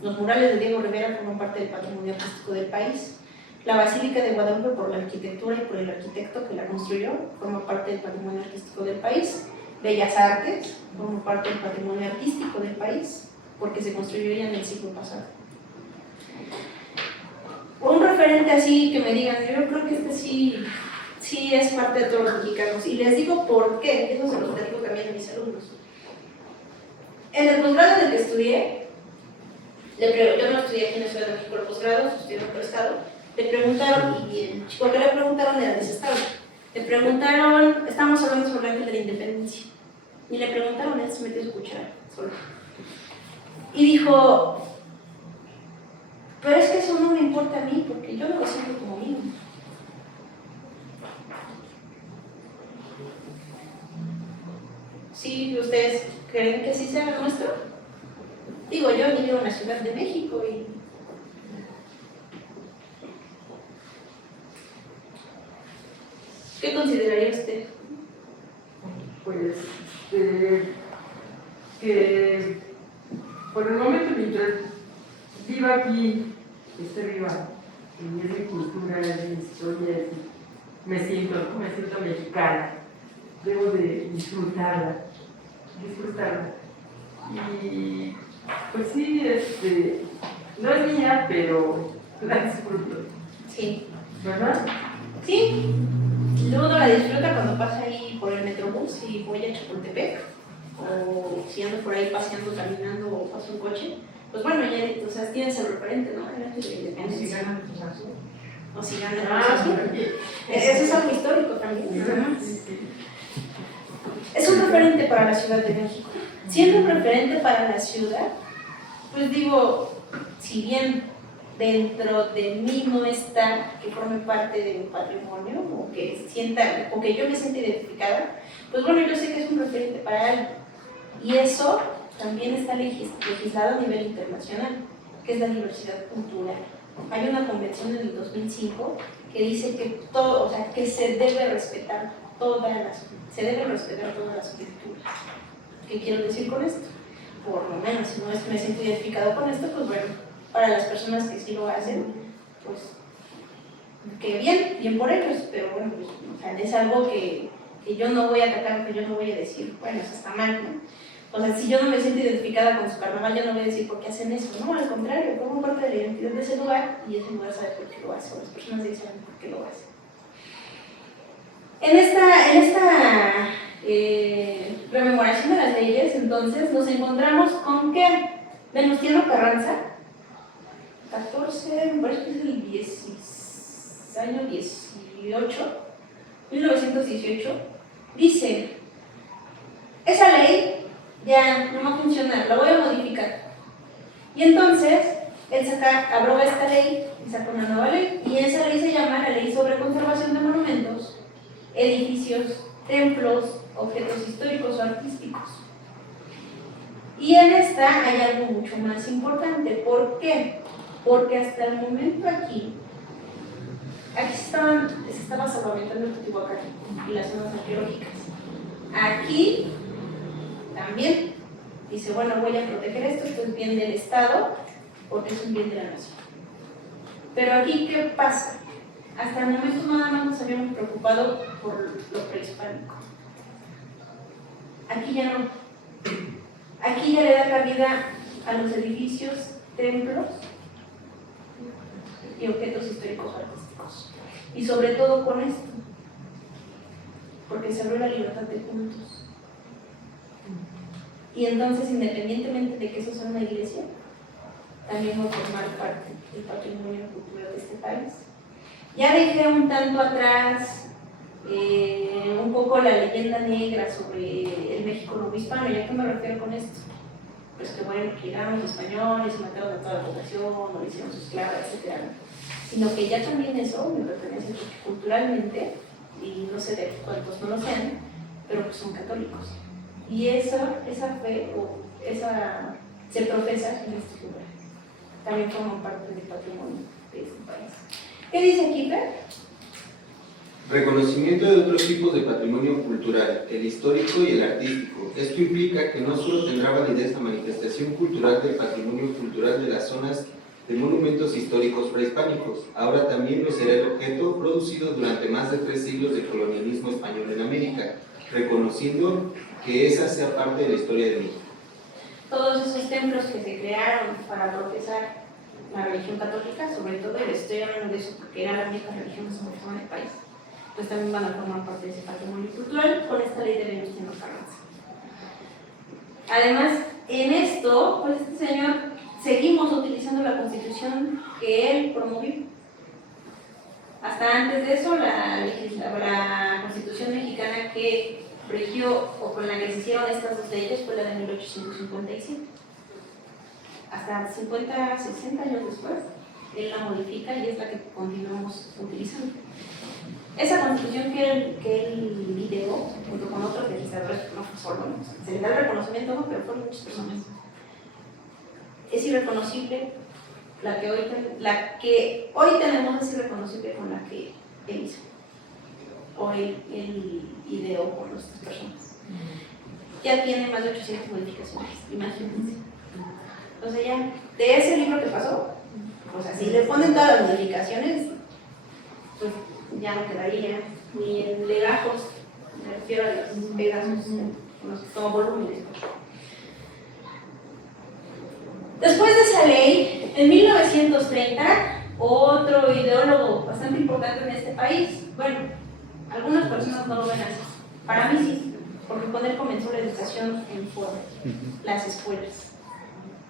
Los murales de Diego Rivera forman parte del patrimonio artístico del país. La Basílica de Guadalupe, por la arquitectura y por el arquitecto que la construyó, forma parte del patrimonio artístico del país. Bellas Artes forma parte del patrimonio artístico del país, porque se construyó ya en el siglo pasado. Un referente así que me digan, yo creo que este sí es parte de todos los mexicanos. Y les digo por qué, eso se los digo también a mis alumnos. En el posgrado en el que estudié, yo no estudié aquí en la Ciudad de México el posgrado, estudié en otro estado, le preguntaron, y el chico que le preguntaron era de ese estado, le preguntaron, estábamos hablando sobre el ángel de la independencia, y le preguntaron, él se metió su cuchara solo, y dijo, pero es que eso no me importa a mí, porque yo no lo siento como mío. ¿Sí ustedes creen que sí sea nuestro? Digo, yo vivo en la Ciudad de México y ¿qué consideraría usted? Pues que por el momento mientras viva aquí, esté viva, y es mi cultura, es mi historia, me siento mexicana, debo de disfrutarla. Y pues sí, no es mía, pero la disfruto. Sí. ¿Verdad? Sí. Luego la disfruta cuando pasa ahí por el Metrobús y voy a Chapultepec, o si ando por ahí paseando, caminando o paso un coche, pues bueno, ya, o sea, tienes el referente, ¿no? El ángel de la independencia. O si gana el Cruz Azul. Eso es algo histórico también. Es un referente para la Ciudad de México. Siendo un referente para la ciudad, pues digo, si bien dentro de mí no está que forme parte de mi patrimonio o que yo me sienta identificada, pues bueno, yo sé que es un referente para él. Y eso también está legislado a nivel internacional, que es la diversidad cultural. Hay una convención en el 2005 que dice que todo, o sea, que se debe respetar todas las culturas. ¿Qué quiero decir con esto? Por lo menos, si no me siento identificado con esto, pues bueno, para las personas que sí lo hacen, pues que bien por ellos, pero bueno, pues, o sea, es algo que yo no voy a atacar, que yo no voy a decir, bueno, eso está mal, ¿no? O sea, si yo no me siento identificada con su carnaval, yo no voy a decir por qué hacen eso, no, al contrario, formo parte de la identidad de ese lugar y ese lugar sabe por qué lo hace, o las personas de ahí saben por qué lo hacen. En esta rememoración de las leyes, entonces, nos encontramos con que Venustiano Carranza, 14, me parece que es el año 1918, dice, esa ley ya no va a funcionar, la voy a modificar. Y entonces, él abroga esta ley y saca una nueva ley, y esa ley se llama la Ley sobre Conservación de Monumentos, Edificios, Templos, objetos históricos o artísticos. Y en esta hay algo mucho más importante. ¿Por qué? Porque hasta el momento aquí se estaba salvamentando el Teotihuacán y las zonas arqueológicas. Aquí también dice, bueno, voy a proteger esto es bien del Estado, porque es un bien de la nación. Pero aquí, ¿qué pasa? Hasta el momento nada más nos habíamos preocupado por lo prehispánico. Aquí ya no. Aquí ya le da cabida a los edificios, templos y objetos históricos artísticos. Y sobre todo con esto, porque se abrió la libertad de cultos. Y entonces, independientemente de que eso sea una iglesia, también va a formar parte del patrimonio cultural de este país. Ya dejé un tanto atrás un poco la leyenda negra sobre el México novohispano. ¿Y a qué me refiero con esto? Pues que bueno, que llegaron los españoles y mataron a toda la población, o le hicieron sus esclavas, etc. Sino que ya también eso me pertenece culturalmente, y no sé de cuántos no lo sean, pero pues son católicos. Y esa fe, o esa se profesa en este lugar. También forman parte del patrimonio de este país. ¿Qué dice aquí, Fer? Reconocimiento de otros tipos de patrimonio cultural, el histórico y el artístico. Esto implica que no solo tendrá validez la manifestación cultural del patrimonio cultural de las zonas de monumentos históricos prehispánicos, ahora también lo será el objeto producido durante más de 3 siglos de colonialismo español en América, reconociendo que esa sea parte de la historia de México. Todos esos templos que se crearon para profesar la religión católica, sobre todo, y les estoy hablando de eso porque era la única religión que se manejaba en el país, pues también van a formar parte de ese patrimonio cultural con esta ley de Venustiano Carranza. Además, en esto, pues este señor, seguimos utilizando la constitución que él promovió. Hasta antes de eso, la constitución mexicana que regió o con la que se hicieron estas dos leyes fue la de 1857. Hasta 50, 60 años después, él la modifica y es la que continuamos utilizando. Esa constitución que él ideó, junto con otros legisladores, no fue solo, se le da el reconocimiento, ¿no? Pero fueron muchas personas. Es irreconocible, la que hoy tenemos es irreconocible con la que él hizo, o él ideó con nuestras personas. Ya tiene más de 800 modificaciones, imagínense. O sea, ya, de ese libro que pasó, o sea, si le ponen todas las modificaciones, pues ya no quedaría ni en legajos, me refiero a los pedazos, como volúmenes. Después de esa ley, en 1930, otro ideólogo bastante importante en este país, bueno, algunas personas no lo ven así, para mí sí, porque con él comenzó la educación en forma, las escuelas.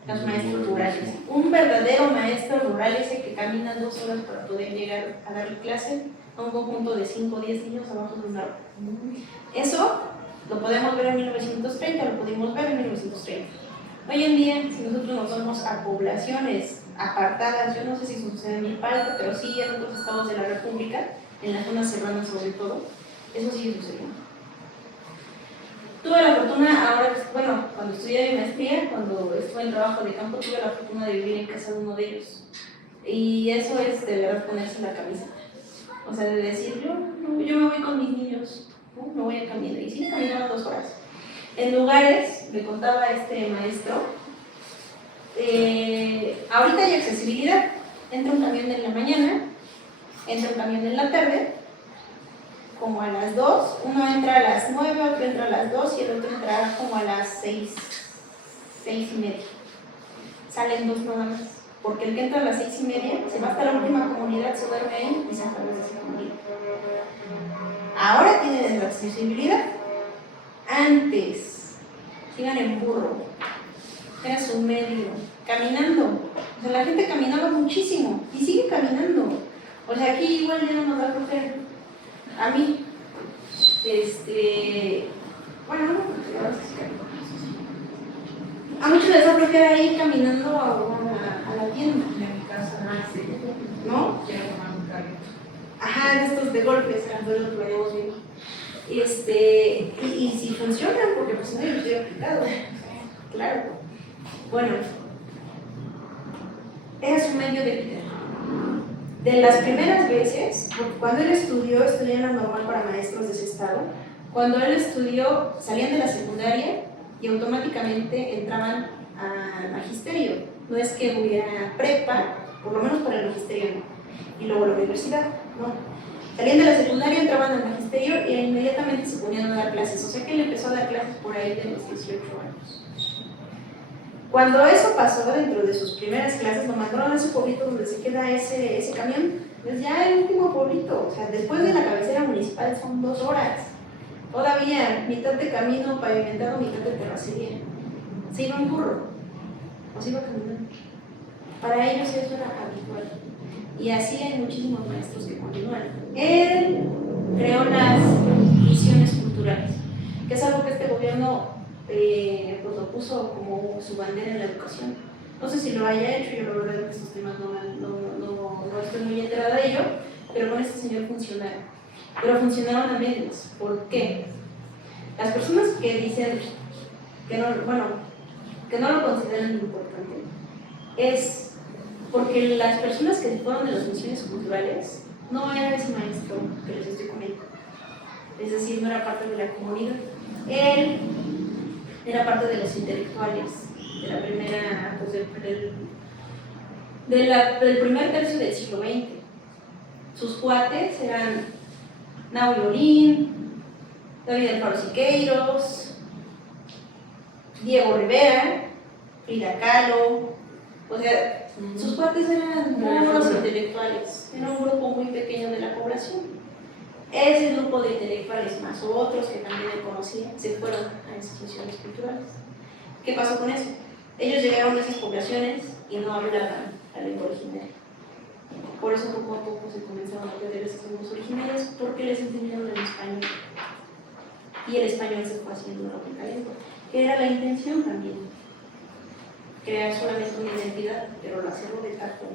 Los maestros rurales. Un verdadero maestro rural ese que camina 2 horas para poder llegar a darle clase a un conjunto de 5 o 10 niños abajo de un árbol. Eso lo podemos ver en 1930, lo pudimos ver en 1930. Hoy en día, si nosotros nos vamos a poblaciones apartadas, yo no sé si sucede en mi parte, pero sí en otros estados de la República, en las zonas serranas sobre todo, eso sigue sucediendo. Tuve la fortuna, ahora, bueno, cuando estudié mi maestría, cuando estuve en trabajo de campo, tuve la fortuna de vivir en casa de uno de ellos. Y eso es de verdad ponerse la camiseta. O sea, de decir, yo me voy con mis niños, ¿no? Me voy a caminar. Y sí, caminaba 2 horas. En lugares, me contaba este maestro, ahorita hay accesibilidad. Entra un camión en la mañana, entra un camión en la tarde, como a las 2, uno entra a las 9, otro entra a las 2 y el otro entra como a las 6 y media. Salen 2 nada más, porque el que entra a las 6 y media se va hasta la última comunidad, se duerme ahí y se acaba de esa comunidad. Ahora tienen la accesibilidad. Antes, iban en burro, era su medio, caminando. O sea, la gente caminaba muchísimo y sigue caminando. O sea, aquí igual ya no nos da flojera. A mí, bueno, no, porque ahora sí a muchos les da flojera ir caminando a la tienda. En mi casa, sí. ¿No? Quiero tomar un carrito. Ajá, de estos de golpes, fue lo que veníamos viendo. y si funcionan, porque pues no yo estoy aplicado, claro. Bueno, es un medio de vida. De las primeras veces, porque cuando él estudió en la normal para maestros de ese estado, cuando él estudió, salían de la secundaria y automáticamente entraban al magisterio. No es que hubiera prepa, por lo menos para el magisterio no, y luego la universidad, no. Salían de la secundaria, entraban al magisterio e inmediatamente se ponían a dar clases. O sea que él empezó a dar clases por ahí de los 18 años. Cuando eso pasó, dentro de sus primeras clases, lo mandaron a ese pueblito donde se queda ese camión. Es ya el último pueblito, o sea, después de la cabecera municipal son 2 horas. Todavía mitad de camino pavimentado, mitad de terracería. Se iba en burro, o se iba caminando. Para ellos eso era habitual. Y así hay muchísimos maestros que continúan. Él creó las misiones culturales, que es algo que este gobierno pues lo puso como su bandera en la educación. No sé si lo haya hecho, yo la verdad en estos temas no estoy muy enterada de ello, pero con este señor funcionaron. Pero funcionaron a medios. ¿Por qué? Las personas que dicen que no lo consideran importante es porque las personas que fueron de las misiones culturales no era ese maestro que les estoy comentando. Es decir, no era parte de la comunidad. Él era parte de los intelectuales de la primera, pues, del primer tercio del siglo XX. Sus cuates eran Nau Olín, David Alfaro Siqueiros, Diego Rivera, Frida Kahlo. O sea, sus cuates eran puros intelectuales, era un grupo muy pequeño de la población. Ese grupo de intelectuales más otros que también él conocía se fueron a esas misiones culturales. ¿Qué pasó con eso? Ellos llegaron a esas poblaciones y no hablaban la lengua originaria. Por eso poco a poco se comenzaron a perder esas lenguas originarias porque les enseñaron el español. Y el español se fue haciendo una única lengua, que era la intención también. Crear solamente una identidad, pero lo hacerlo de tajo,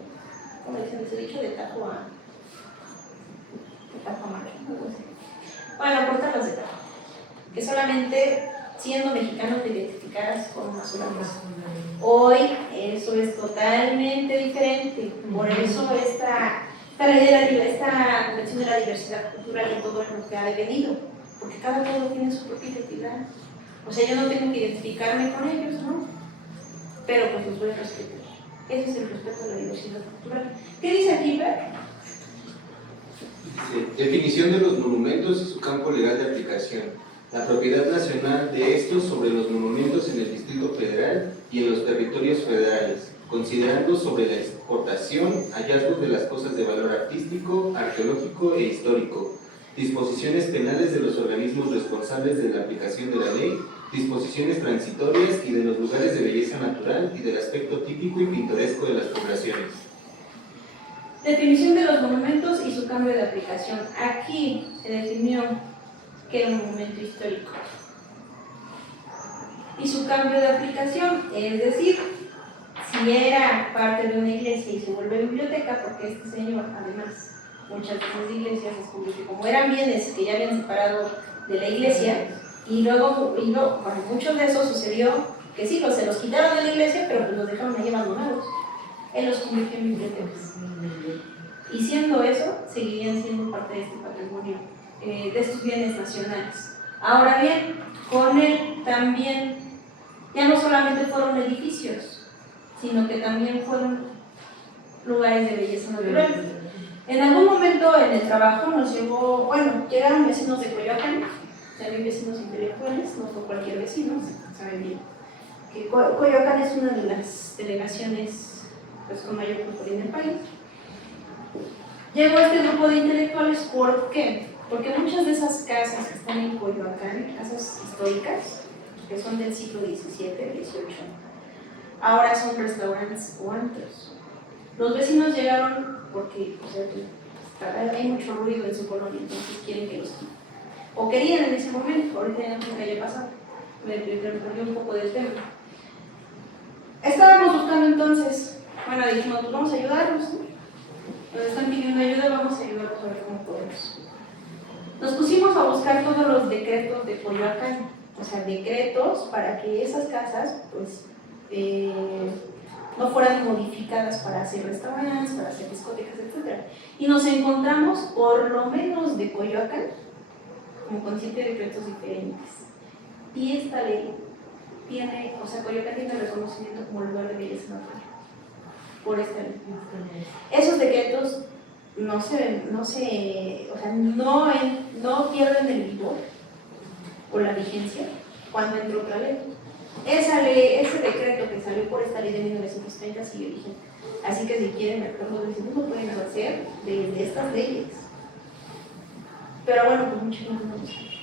como dicen ese dicho, de tajo a macho. Bueno, cortarlos de tajo. Que solamente siendo mexicano te identificaras con una sola raza. Hoy eso es totalmente diferente. Por eso esta convención de la diversidad cultural y todo lo que ha devenido. Porque cada pueblo tiene su propia identidad. O sea, yo no tengo que identificarme con ellos, ¿no? Pero pues los voy a respetar. Ese es el respeto a la diversidad cultural. ¿Qué dice aquí, Beck? Definición de los monumentos y su campo legal de aplicación. La propiedad nacional de estos sobre los monumentos en el Distrito Federal y en los territorios federales, considerando sobre la exportación, hallazgos de las cosas de valor artístico, arqueológico e histórico, disposiciones penales de los organismos responsables de la aplicación de la ley, disposiciones transitorias y de los lugares de belleza natural y del aspecto típico y pintoresco de las poblaciones. Definición de los monumentos y su cambio de aplicación. Aquí se definió que era un monumento histórico. Y su cambio de aplicación, es decir, si era parte de una iglesia y se vuelve biblioteca, porque este señor, además, muchas de esas iglesias descubrió que como eran bienes que ya habían separado de la iglesia, y luego bueno, muchos de esos sucedió que sí, se los quitaron de la iglesia, pero pues los dejaron ahí abandonados. Él los convirtió en bibliotecas. Y siendo eso, seguirían siendo parte de este patrimonio, de estos bienes nacionales. Ahora bien, con él también, ya no solamente fueron edificios, sino que también fueron lugares de belleza natural. En algún momento en el trabajo nos llevó, llegaron vecinos de Coyoacán, también vecinos intelectuales, no fue cualquier vecino, saben bien, que Coyoacán es una de las delegaciones pues, con mayor cultura en el país. Llegó este grupo de intelectuales, ¿por qué? Porque muchas de esas casas que están en Coyoacán, casas históricas, que son del siglo XVII, XVIII, ahora son restaurantes o antros. Los vecinos llegaron porque hay mucho ruido en su colonia, entonces quieren que los quiten. O querían en ese momento, ahorita ya no haya pasado. Me perdí un poco del tema. Estábamos buscando entonces, dijimos, pues vamos a ayudarlos, ¿no? Nos están pidiendo ayuda, vamos a ayudarlos a ver cómo podemos. Nos pusimos a buscar todos los decretos de Coyoacán, o sea, decretos para que esas casas, pues, no fueran modificadas para hacer restaurantes, para hacer discotecas, etc. Y nos encontramos, por lo menos de Coyoacán, como con 7 decretos diferentes. Y esta ley tiene, o sea, Coyoacán tiene reconocimiento como lugar de belleza natural por esta ley. Esos decretos no pierden el vigor o la vigencia cuando entró otra ley. Esa ley, ese decreto que salió por esta ley de 1930 sigue vigente. Así que si quieren actuar los vecinos, lo pueden hacer de estas leyes. Pero bueno, pues mucha gente no lo sabe.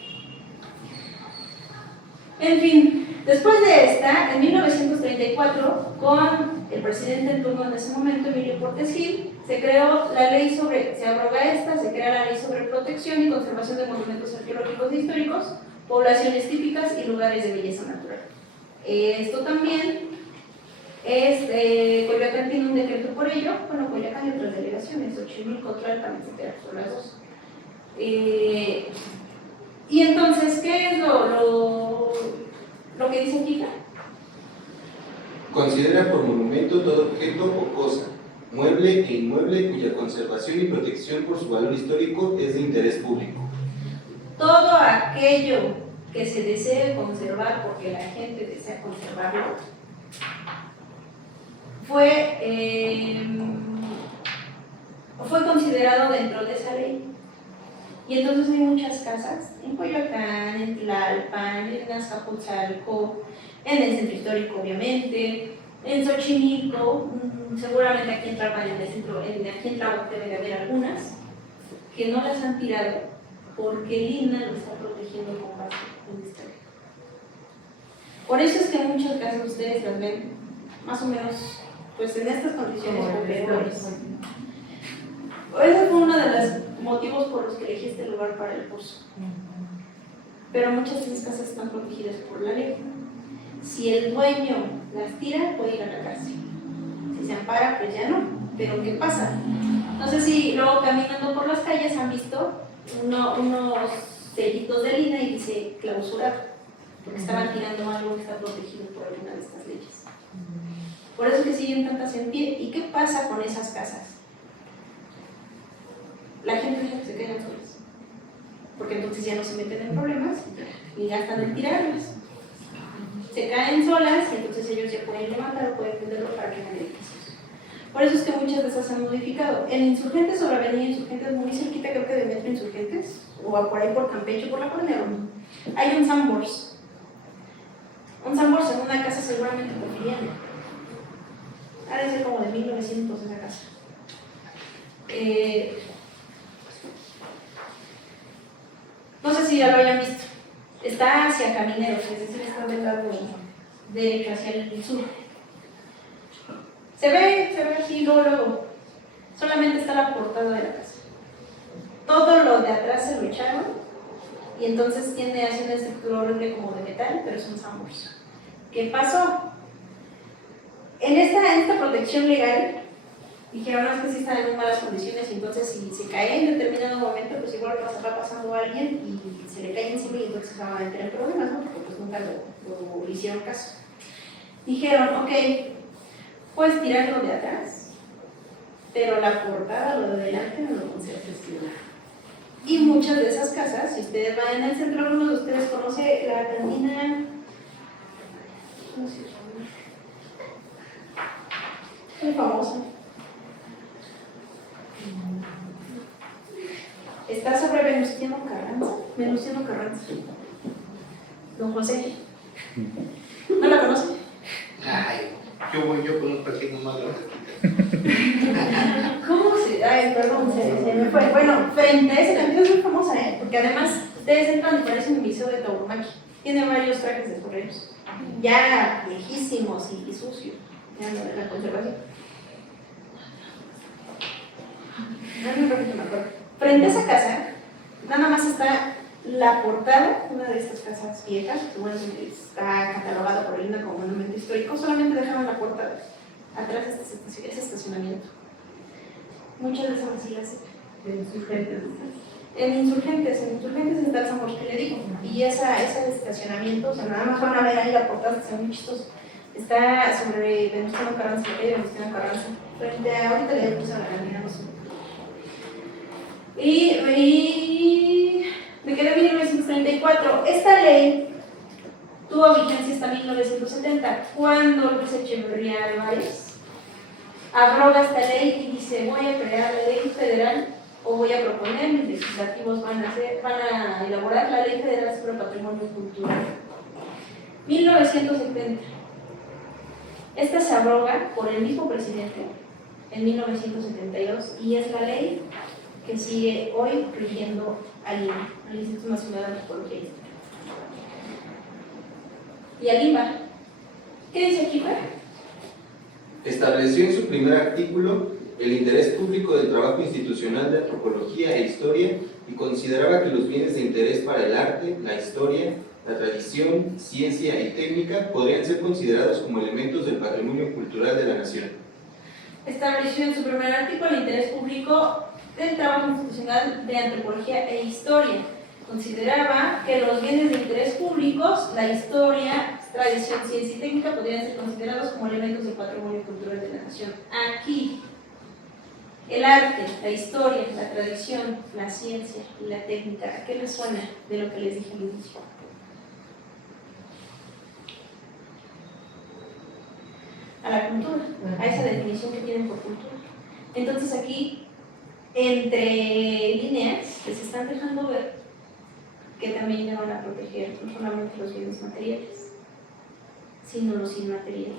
En fin, después de esta, en 1934, con el presidente en turno en ese momento, Emilio Portes Gil, se creó la ley se abroga esta, se crea la ley sobre protección y conservación de monumentos arqueológicos e históricos, poblaciones típicas y lugares de belleza natural. Esto también es, Coyoacán tiene un decreto por ello, bueno, Coyoacán y otras delegaciones, Xochimilco, Tlalpan, etcétera, son las dos. Y entonces, ¿qué es lo que dice aquí? Considera por monumento todo objeto o cosa, mueble e inmueble cuya conservación y protección por su valor histórico es de interés público. Todo aquello que se desee conservar porque la gente desea conservarlo fue considerado dentro de esa ley. Y entonces hay muchas casas en Coyoacán, en Tlalpan, en Azcapotzalco, en el centro histórico obviamente, en Xochimilco, seguramente aquí en Tlalpan, en el centro, aquí en Tláhuac debe de haber algunas que no las han tirado porque el INAH lo está protegiendo con base en esta ley. Por eso es que en muchas casas ustedes las ven más o menos pues en estas condiciones o peores. Ese fue uno de los motivos por los que elegí este lugar para el curso. Pero muchas de esas casas están protegidas por la ley. Si el dueño las tira, puede ir a la cárcel. Si se ampara, pues ya no. Pero ¿qué pasa? No sé si luego caminando por las calles han visto unos sellitos de línea y dice clausurado, porque estaban tirando algo que está protegido por alguna de estas leyes. Por eso es que siguen tantas en pie. ¿Y qué pasa con esas casas? La gente deja que se caigan solas, porque entonces ya no se meten en problemas y gastan en tirarlas. Se caen solas y entonces ellos ya pueden levantar o pueden venderlo para que hagan edificios. Por eso es que muchas de esas se han modificado. En Insurgentes, sobre Avenida Insurgentes, muy cerquita creo que de Metro Insurgentes, o por ahí por Campeche, por la Colonia, hay un Sanborns. Un Sanborns en una casa seguramente porfiriana. Ha de ser como de 1900 esa casa. No sé si ya lo hayan visto. Está hacia Camineros, es decir, está del lado derecho, hacia el sur. Se ve así, luego. Solamente está la portada de la casa. Todo lo de atrás se lo echaron y entonces tiene así una estructura horrible como de metal, pero son Sanborns. ¿Qué pasó? En esta protección legal dijeron, no, es que sí están en muy malas condiciones y entonces si se cae en determinado momento, pues igual va pasando a alguien y se le cae encima y entonces se va a meter en problemas, ¿no? Porque pues nunca lo hicieron caso. Dijeron, ok, puedes tirarlo de atrás, pero la portada, lo de delante, no lo consideras gestionar. Y muchas de esas casas, si ustedes van en el centro, algunos de ustedes conocen la cantina, ¿cómo se llama? Muy famosa. Está sobre Venustiano Carranza. Don José. ¿No la conoce? Ay, yo conozco aquí nomás ¿Cómo se? Ay, perdón, se me fue. Bueno, frente a ese cantina es muy famosa, porque además ustedes entran y parece un museo de tauromaqui. Tiene varios trajes de toreros, ya viejísimos y sucios, ya no de la conservación. No me acuerdo. Frente a esa casa, nada más está la portada, una de estas casas viejas, que bueno, está catalogada por el INAH como monumento histórico, solamente dejaron la portada. Atrás es estacionamiento. Muchas de esas vacías. En Insurgentes. En Insurgentes está el y ese estacionamiento, o sea, nada más van a ver ahí la portada, está muy chistoso. Está sobre Venustiano Carranza, la calle Venustiano Carranza, frente a, ahorita le puse a la avenida, no sé. Y me quedé en 1934. Esta ley tuvo vigencia hasta 1970, cuando Luis Echeverría Álvarez abroga esta ley y dice: voy a crear la ley federal, o voy a proponer, mis legislativos van a elaborar la ley federal sobre patrimonio cultural. 1970. Esta se abroga por el mismo presidente en 1972 y es la ley que sigue hoy rigiendo al INA, al Instituto Nacional de Antropología e Historia. Y al INBA. ¿Qué dice aquí, Fer? Estableció en su primer artículo el interés público del trabajo institucional de antropología e historia y consideraba que los bienes de interés para el arte, la historia, la tradición, ciencia y técnica podrían ser considerados como elementos del patrimonio cultural de la nación. Estableció en su primer artículo el interés público del trabajo institucional de antropología e historia. Consideraba que los bienes de interés públicos, la historia, tradición, ciencia y técnica, podrían ser considerados como elementos del patrimonio cultural de la nación. Aquí, el arte, la historia, la tradición, la ciencia y la técnica, ¿a qué les suena de lo que les dije al inicio? A la cultura, a esa definición que tienen por cultura. Entonces aquí, entre líneas, les están dejando ver que también ya van a proteger no solamente los bienes materiales, sino los inmateriales.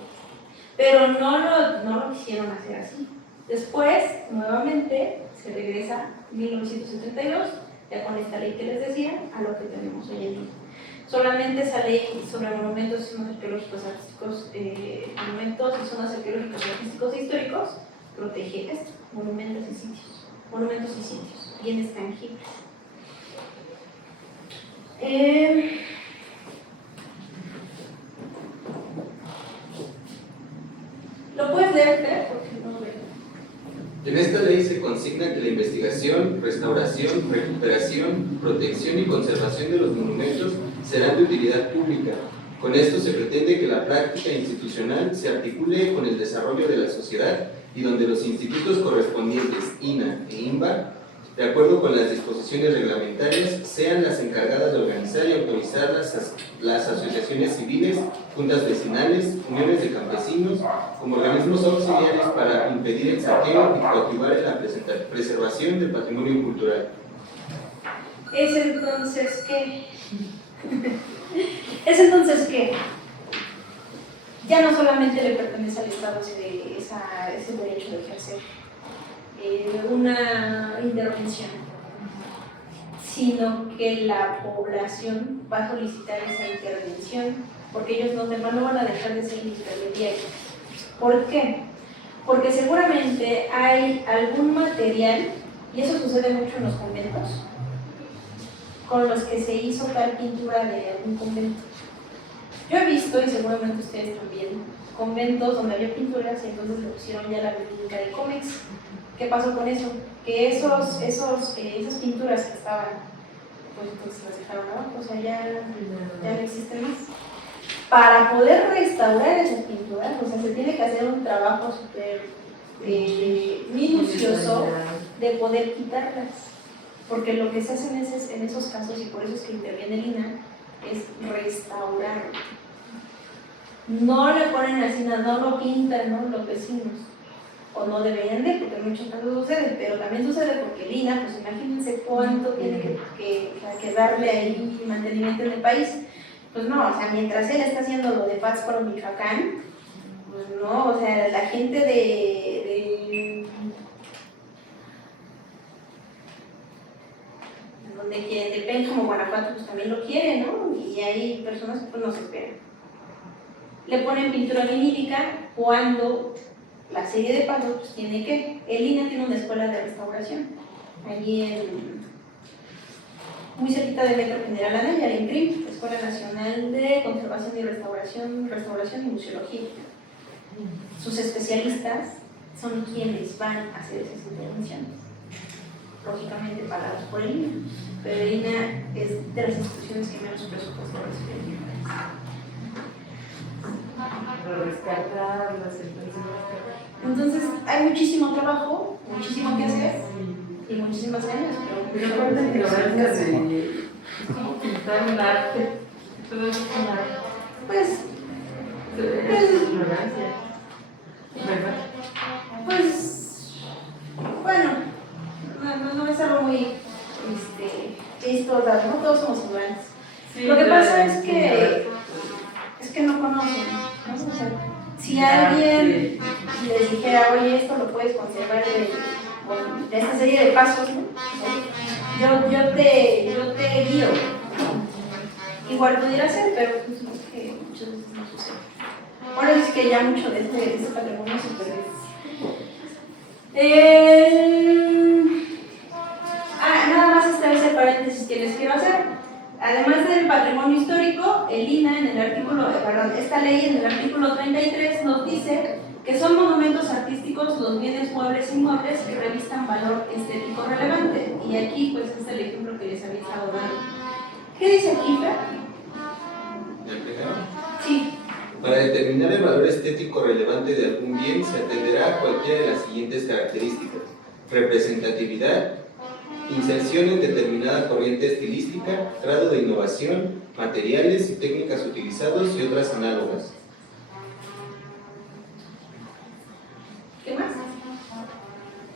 Pero no lo quisieron hacer así. Después, nuevamente, se regresa en 1972, ya con esta ley que les decía, a lo que tenemos hoy en día. Solamente esa ley sobre monumentos y zonas arqueológicos artísticos, monumentos y zonas arqueológicos artísticos e históricos, protege esto, monumentos y sitios, bienes tangibles. ¿Lo puedes leer? Porque no veo. En esta ley se consigna que la investigación, restauración, recuperación, protección y conservación de los monumentos serán de utilidad pública. Con esto se pretende que la práctica institucional se articule con el desarrollo de la sociedad y donde los institutos correspondientes, INA e INBA, de acuerdo con las disposiciones reglamentarias, sean las encargadas de organizar y autorizar las asociaciones civiles, juntas vecinales, uniones de campesinos, como organismos auxiliares para impedir el saqueo y coadyuvar en la preservación del patrimonio cultural. ¿Es entonces qué? ¿Es entonces qué? Ya no solamente le pertenece al Estado ese derecho de ejercer una intervención, sino que la población va a solicitar esa intervención, porque ellos no van a dejar de ser intermediarios. ¿Por qué? Porque seguramente hay algún material, y eso sucede mucho en los conventos, con los que se hizo tal pintura de algún convento. Yo he visto, y seguramente ustedes también, conventos donde había pinturas y entonces le pusieron ya la biblioteca de cómics. ¿Qué pasó con eso? Que esas pinturas que estaban, pues entonces las dejaron abajo, o sea, ya no existen más. Para poder restaurar esas pinturas, o sea, se tiene que hacer un trabajo súper minucioso de poder quitarlas. Porque lo que se hace en esos casos, y por eso es que interviene el INA, es restaurar. No le ponen así nada, no lo pintan, ¿no?, los vecinos. O no deberían de, porque en muchos casos sucede, pero también sucede porque el INA, pues imagínense cuánto tiene que darle ahí mantenimiento en el país. Pues no, o sea, mientras él está haciendo lo de Pátzcuaro, Michoacán, pues no, o sea, la gente de Pénjamo, Guanajuato, pues también lo quiere, ¿no? Y hay personas que pues no se esperan. Le ponen pintura vinílica cuando la serie de pasos pues tiene que. El INA tiene una escuela de restauración, allí muy cerquita de Metro General Anaya, en CRIM, Escuela Nacional de Conservación y Restauración y Museología. Sus especialistas son quienes van a hacer esas intervenciones. lógicamente pagados por el INA, pero el INA es de las instituciones que menos presupuesto recibe en el país. Para rescatar las empresas. Entonces hay muchísimo trabajo, muchísimo que hacer y muchísimas ganas, Pero aparte de ignorancia de cómo pintar un arte, todo es un arte. pues, Es ignorancia, ¿verdad? pues, bueno, no es algo muy distorsionado, no todos somos ignorantes. Sí, Lo que pasa la- es que no conocen, ¿no? O sea, si alguien les dijera, oye, esto lo puedes conservar de esta serie de pasos, ¿no? Yo te guío. Igual pudiera ser, pero pues, no es que muchas veces no sucede. Por eso es que ya mucho de este patrimonio se pierde. Nada más ese paréntesis que les quiero hacer. Además del patrimonio histórico, el INA en el artículo, esta ley en el artículo 33 nos dice que son monumentos artísticos los bienes muebles e inmuebles que revistan valor estético relevante. Y aquí pues es el ejemplo que les había estado dando. ¿Qué dice aquí, Fer? ¿El primero? Sí. Para determinar el valor estético relevante de algún bien se atenderá a cualquiera de las siguientes características: representatividad, inserción en determinada corriente estilística, grado de innovación, materiales y técnicas utilizados y otras análogas. ¿Qué más?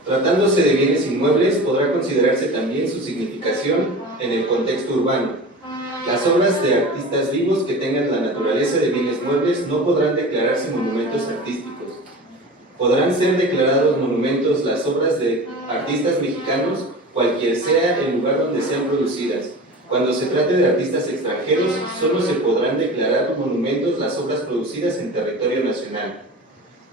Tratándose de bienes inmuebles, podrá considerarse también su significación en el contexto urbano. Las obras de artistas vivos que tengan la naturaleza de bienes muebles no podrán declararse monumentos artísticos. Podrán ser declarados monumentos las obras de artistas mexicanos, cualquier sea el lugar donde sean producidas. Cuando se trate de artistas extranjeros, solo se podrán declarar monumentos las obras producidas en territorio nacional.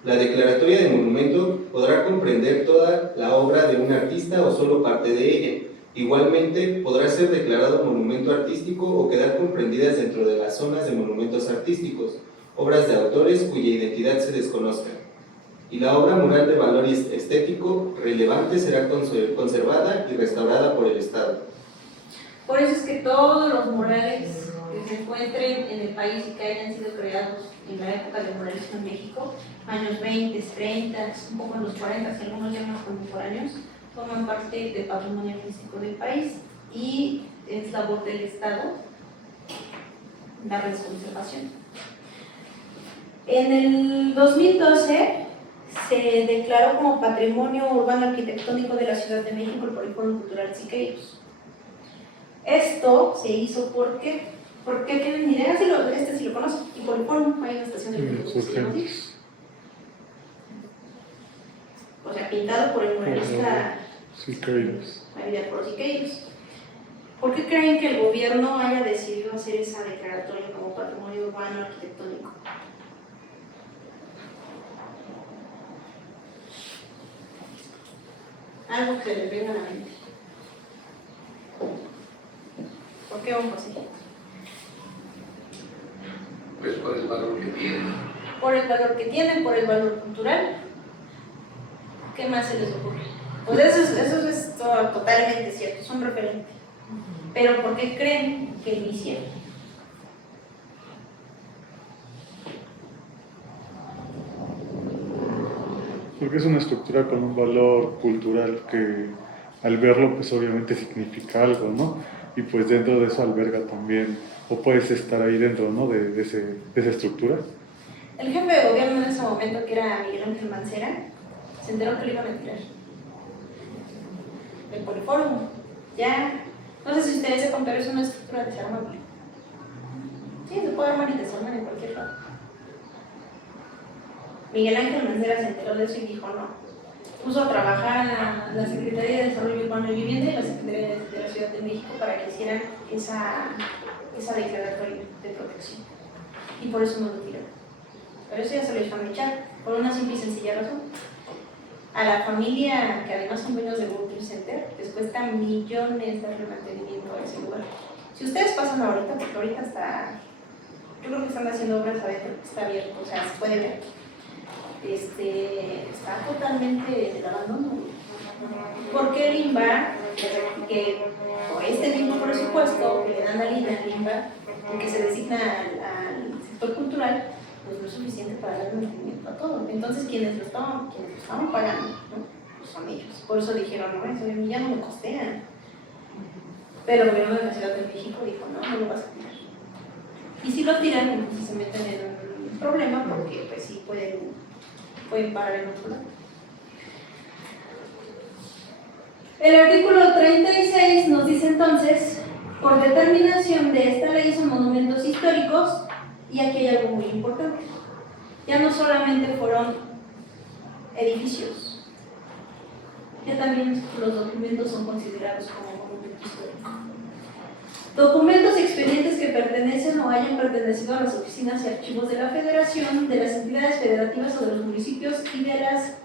La declaratoria de monumento podrá comprender toda la obra de un artista o solo parte de ella. Igualmente, podrá ser declarado monumento artístico o quedar comprendidas dentro de las zonas de monumentos artísticos, obras de autores cuya identidad se desconozca. Y la obra mural de valor estético relevante será conservada y restaurada por el Estado. Por eso es que todos los murales que se encuentren en el país y que hayan sido creados en la época del muralismo en México, años 20, 30, un poco en los 40, si algunos ya más contemporáneos, forman parte del patrimonio artístico del país y es labor del Estado darles conservación. En el 2012 se declaró como Patrimonio Urbano Arquitectónico de la Ciudad de México el Polígono Cultural Siqueiros. Esto se hizo porque tienen idea, este sí lo conocen, y Polígono, hay una estación de autobús que se llama así. O sea, pintado por el muralista Siqueiros. María por Siqueiros. ¿Por qué creen que el gobierno haya decidido hacer esa declaratoria como Patrimonio Urbano Arquitectónico? Algo que les venga a la mente. ¿Por qué vamos así? Pues por el valor que tiene. Por el valor que tienen, por el valor cultural. ¿Qué más se les ocurre? Pues eso es totalmente cierto, es un referente. Pero ¿por qué creen que lo hicieron? Porque es una estructura con un valor cultural que al verlo pues obviamente significa algo, ¿no? Y pues dentro de eso alberga también, o puedes estar ahí dentro, ¿no? de esa estructura. El jefe de gobierno en ese momento, que era Miguel Ángel Mancera, se enteró que lo iban a tirar. El Polifórum. Ya, no sé si ustedes sepan, pero es una estructura desarmable. Sí, se puede armar y desarmar en cualquier lado. Miguel Ángel Mancera se enteró de eso y dijo no. Puso a trabajar a la Secretaría de Desarrollo Urbano y Vivienda y la Secretaría de la Ciudad de México para que hicieran esa declaratoria de protección. Y por eso no lo tiraron. Pero eso ya se lo dejaron echar, por una simple y sencilla razón. A la familia, que además son dueños del World Trade Center, les cuesta millones darle mantenimiento a ese lugar. Si ustedes pasan ahorita, porque ahorita está, yo creo que están haciendo obras adentro, está abierto, o sea, se puede ver. Está totalmente en el abandono. Porque el INBA que por este mismo presupuesto que le dan al INAH, que se designa al sector cultural, pues no es suficiente para dar mantenimiento a todo. Entonces, quienes lo estaban pagando, ¿no? Pues son ellos. Por eso dijeron, no, eso a mí ya no me costea. Pero el gobierno de la Ciudad de México dijo, no lo vas a tirar. Y si lo tiran, entonces se meten en un problema porque pues sí pueden parar en otro lado. El artículo 36 nos dice entonces, por determinación de esta ley son monumentos históricos, y aquí hay algo muy importante. Ya no solamente fueron edificios, ya también los documentos son considerados como monumento histórico. Documentos, expedientes que pertenecen o hayan pertenecido a las oficinas y archivos de la Federación, de las entidades federativas o de los municipios y de las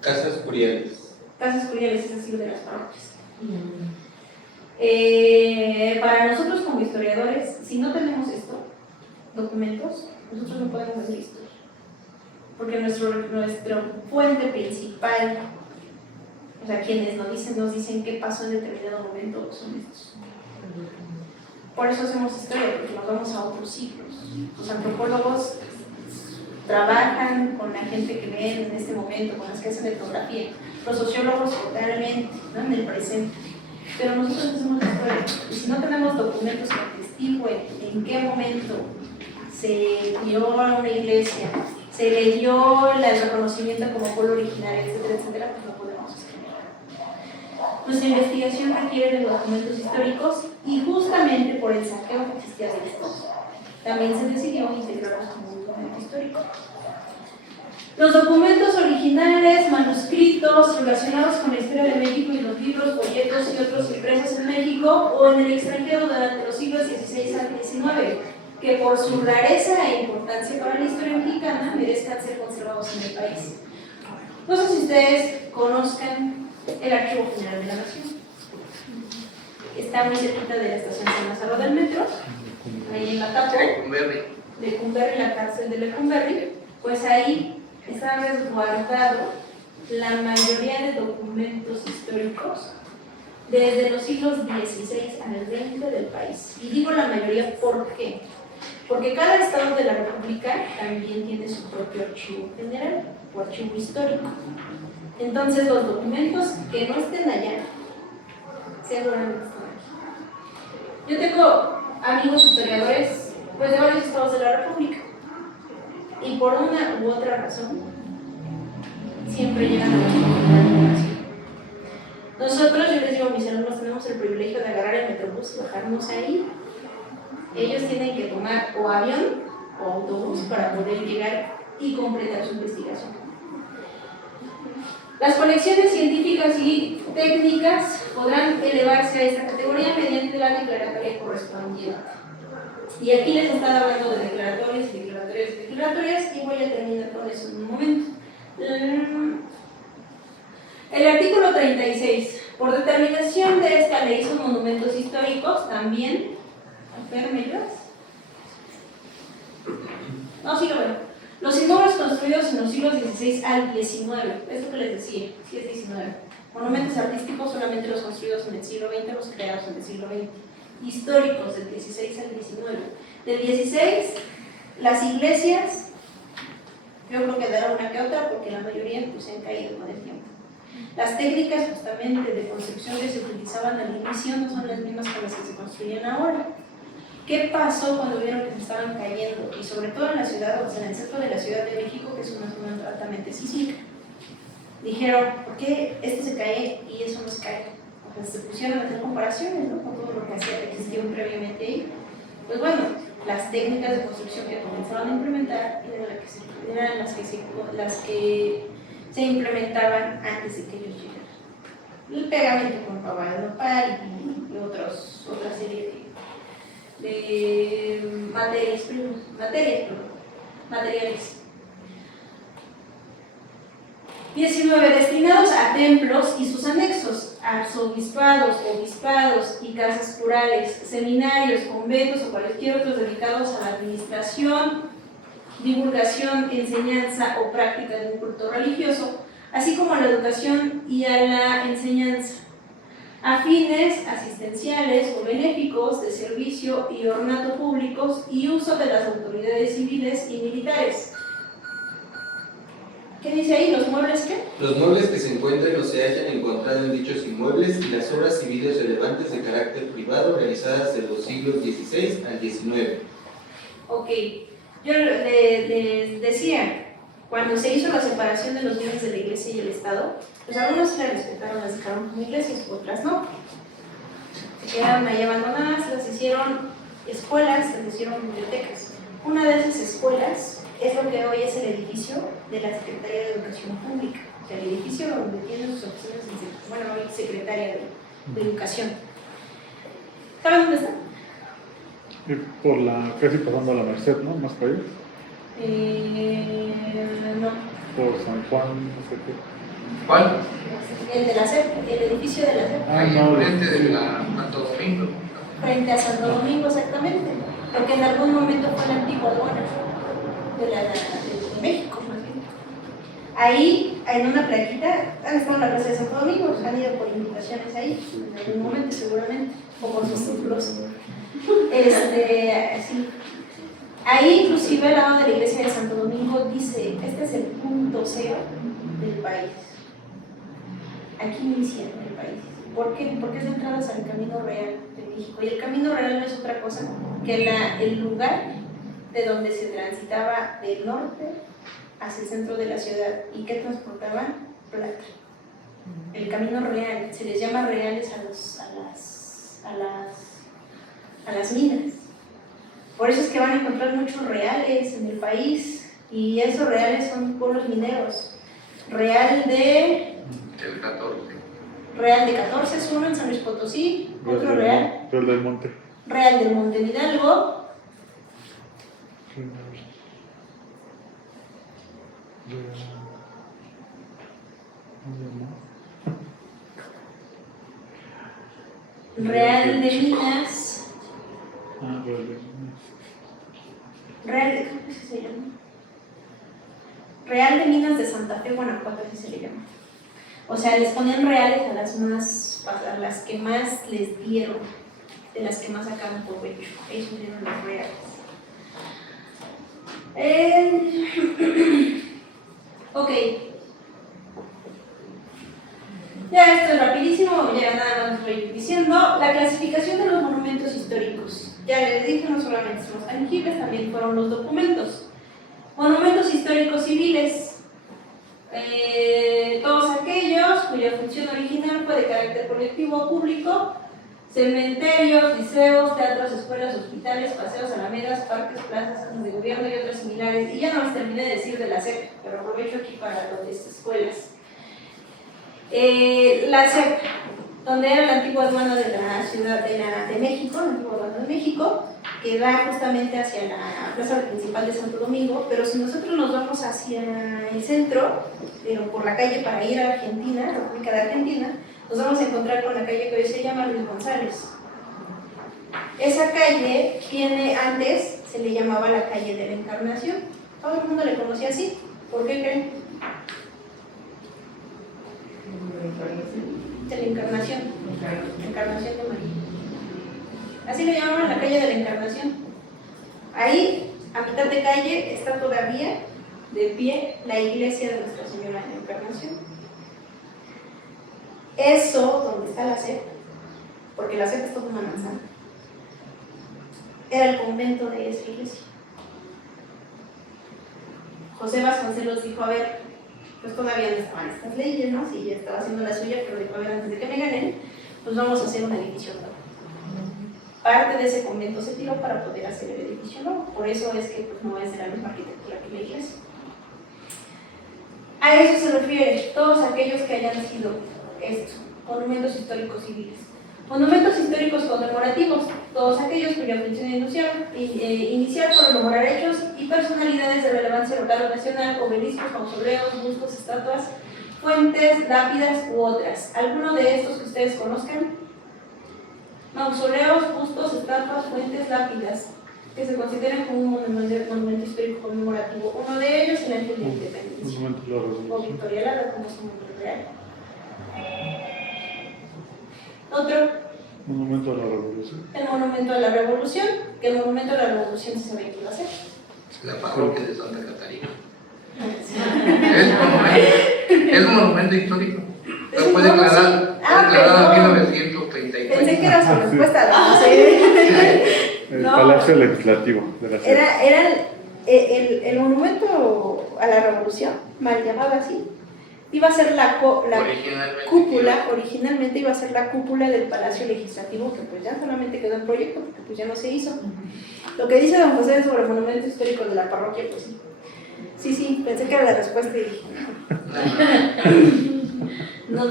Casas curiales. casas curiales, es decir, de las parroquias. Para nosotros como historiadores, si no tenemos esto, documentos, nosotros no podemos hacer historia. Porque nuestra fuente principal, o sea, quienes nos dicen qué pasó en determinado momento, son estos. Por eso hacemos historia, porque nos vamos a otros siglos. Los antropólogos trabajan con la gente que ven en este momento, con las que hacen etnografía. Los sociólogos totalmente, ¿no? En el presente. Pero nosotros hacemos la historia. Y si no tenemos documentos que atestiguen en qué momento se dio a una iglesia, se le dio el reconocimiento como pueblo originario, etcétera, etcétera, pues no podemos escribir. Nuestra investigación requiere de documentos históricos y justamente por el saqueo que existía de estos, también se decidió integrarlos como un documento histórico. Los documentos originales, manuscritos relacionados con la historia de México y los libros, folletos y otros impresos en México o en el extranjero durante los siglos XVI al XIX, que por su rareza e importancia para la historia mexicana merezcan ser conservados en el país. No sé si ustedes conozcan el Archivo General de la Nación. Está muy cerquita de la estación San Lázaro del metro, ahí en la tapa de Lecumberri, la cárcel de Lecumberri. Pues ahí está resguardado la mayoría de documentos históricos desde los siglos XVI al XX del país. Y digo la mayoría, ¿por qué? Porque cada estado de la República también tiene su propio archivo general o archivo histórico. Entonces los documentos que no estén allá, seguramente están aquí. Yo tengo amigos historiadores pues, de varios estados de la República. Y por una u otra razón, siempre llegan a la comunidad. Nosotros, yo les digo a mis alumnos, tenemos el privilegio de agarrar el metrobús y bajarnos ahí. Ellos tienen que tomar o avión o autobús para poder llegar y completar su investigación. Las colecciones científicas y técnicas podrán elevarse a esta categoría mediante la declaratoria correspondiente. Y aquí les estaba hablando de declaratorias, y voy a terminar con eso en un momento. El artículo 36. Por determinación de esta ley son monumentos históricos también. ¿Enfermeras? No, sí lo veo. Los inmuebles construidos en los siglos XVI al XIX, es lo que les decía, sí es XIX. Monumentos artísticos solamente los construidos en el siglo XX, los creados en el siglo XX. Históricos del XVI al XIX. Del XVI, las iglesias, yo creo que dará una que otra porque la mayoría pues, se han caído con el tiempo. Las técnicas justamente de construcción que se utilizaban al inicio no son las mismas con las que se construyen ahora. ¿Qué pasó cuando vieron que se estaban cayendo? Y sobre todo en la ciudad, o sea, en el centro de la Ciudad de México, que es una zona altamente sísmica. Dijeron, ¿por qué este se cae y eso no se cae? O sea, se pusieron a hacer comparaciones, ¿no? Con todo lo que existía previamente ahí. Pues bueno, las técnicas de construcción que comenzaban a implementar eran las que se implementaban antes de que ellos llegaran. El pegamento con pava de nopal y otra serie de materiales. 19. Destinados a templos y sus anexos, arzobispados, obispados y casas curales, seminarios, conventos o cualquier otros dedicados a la administración, divulgación, enseñanza o práctica de un culto religioso, así como a la educación y a la enseñanza, a fines asistenciales o benéficos, de servicio y ornato públicos y uso de las autoridades civiles y militares. ¿Qué dice ahí? ¿Los muebles qué? Los muebles que se encuentren o se hayan encontrado en dichos inmuebles y las obras civiles relevantes de carácter privado realizadas de los siglos XVI al XIX. Ok, yo les decía, cuando se hizo la separación de los bienes de la iglesia y el Estado, pues algunos la respetaron, las dejaron como iglesias, otras no. Se quedaron ahí abandonadas, las hicieron escuelas, las hicieron bibliotecas. Una de esas escuelas es lo que hoy es el edificio de la Secretaría de Educación Pública, o sea, el edificio donde tienen sus oficinas, bueno, hoy Secretaría de Educación. ¿Saben dónde está? Por la, casi pasando a la Merced, ¿no? Más para allá. No. Por San Juan, no sé qué. ¿Cuál? El de la SEP, el edificio de la SEP. Ahí no, enfrente de la Santo Domingo. Frente a Santo Domingo, exactamente. Lo que en algún momento fue la antigua aduana de México, más bien. Ahí, en una plaquita, han estado en la plaza de Santo Domingo, han ido por invitaciones ahí, en algún momento seguramente, o por sus títulos. Sí. Ahí, inclusive, al lado de la iglesia de Santo Domingo, dice: este es el punto cero del país. Aquí inicia el país. ¿Por qué? Porque es la entrada al Camino Real de México. Y el Camino Real no es otra cosa que el lugar de donde se transitaba del norte hacia el centro de la ciudad. ¿Y qué transportaban? Plata. El Camino Real. Se les llama reales a las minas. Por eso es que van a encontrar muchos reales en el país. Y esos reales son pueblos mineros. Real de El 14. Real de 14 es uno en San Luis Potosí, otro real. Real del Monte. Real del Monte en Hidalgo. Real de Minas. Ah, Real de Minas. Real de, ¿cómo se llama? Real de Minas de Santa Fe, Guanajuato, así se le llama. O sea, les ponían reales a las que más les dieron, de las que más sacaron provecho. Ellos dieron los reales. Ok. Ya esto es rapidísimo, ya nada más voy diciendo. La clasificación de los monumentos históricos. Ya les dije, no solamente son los tangibles, también fueron los documentos. Monumentos históricos civiles. Todos aquellos cuya función original fue de carácter colectivo o público: cementerios, liceos, teatros, escuelas, hospitales, paseos, alamedas, parques, plazas, casas de gobierno y otros similares. Y ya no les terminé de decir de la SEP, pero aprovecho aquí para lo de estas escuelas. La SEP, donde era la antigua aduana de la Ciudad de México, la antigua aduana de México, que da justamente hacia la plaza principal de Santo Domingo, pero si nosotros nos vamos hacia el centro, pero por la calle para ir a Argentina, República de Argentina, nos vamos a encontrar con la calle que hoy se llama Luis González. Esa calle antes se le llamaba la calle de la Encarnación. Todo el mundo le conocía así. ¿Por qué creen? De la Encarnación. Encarnación de María. Así le llamaban la calle de la Encarnación. Ahí, a mitad de calle, está todavía de pie la iglesia de Nuestra Señora de la Encarnación. Eso, donde está la SEP, porque la SEP es toda una manzana, era el convento de esa iglesia. José Vasconcelos dijo: a ver, pues todavía no estaban estas leyes, ¿no? Sí, ya estaba haciendo la suya, pero dijo: a ver, antes de que me ganen, pues vamos a hacer un edificio nuevo. Parte de ese convento se tiró para poder hacer el edificio nuevo. Por eso es que pues, no es de la misma arquitectura que la iglesia. A eso se refiere todos aquellos que hayan sido monumentos históricos civiles. Monumentos históricos conmemorativos, todos aquellos cuya función inicial fueron memorar hechos y personalidades de relevancia local o nacional: obeliscos, mausoleos, bustos, estatuas, fuentes, lápidas u otras. ¿Alguno de estos que ustedes conozcan? Mausoleos, bustos, estatuas, fuentes, lápidas. que se consideran como un monumento histórico conmemorativo. Uno de ellos, el Ángel de la Independencia, Monumento de la o Revolución. Victoria Alada, como su nombre real. Otro, Monumento a la Revolución. el Monumento a la Revolución, que el Monumento a la Revolución se sabía que iba a ser. La parroquia de Santa Catarina. Es monumento histórico. Es Lo puede un- declarar. Ah, Declarada en perdón. 1933. Pensé que era su Ah, sí. respuesta. No sé. El No. Palacio Legislativo de la ciudad. Era el monumento a la revolución, mal llamado así, iba a ser la Originalmente. cúpula, originalmente iba a ser la cúpula del Palacio Legislativo, que pues ya solamente quedó en proyecto, porque pues ya no se hizo. Lo que dice don José sobre el monumento histórico de la parroquia, pues sí. Sí, pensé que era la respuesta y dije, no.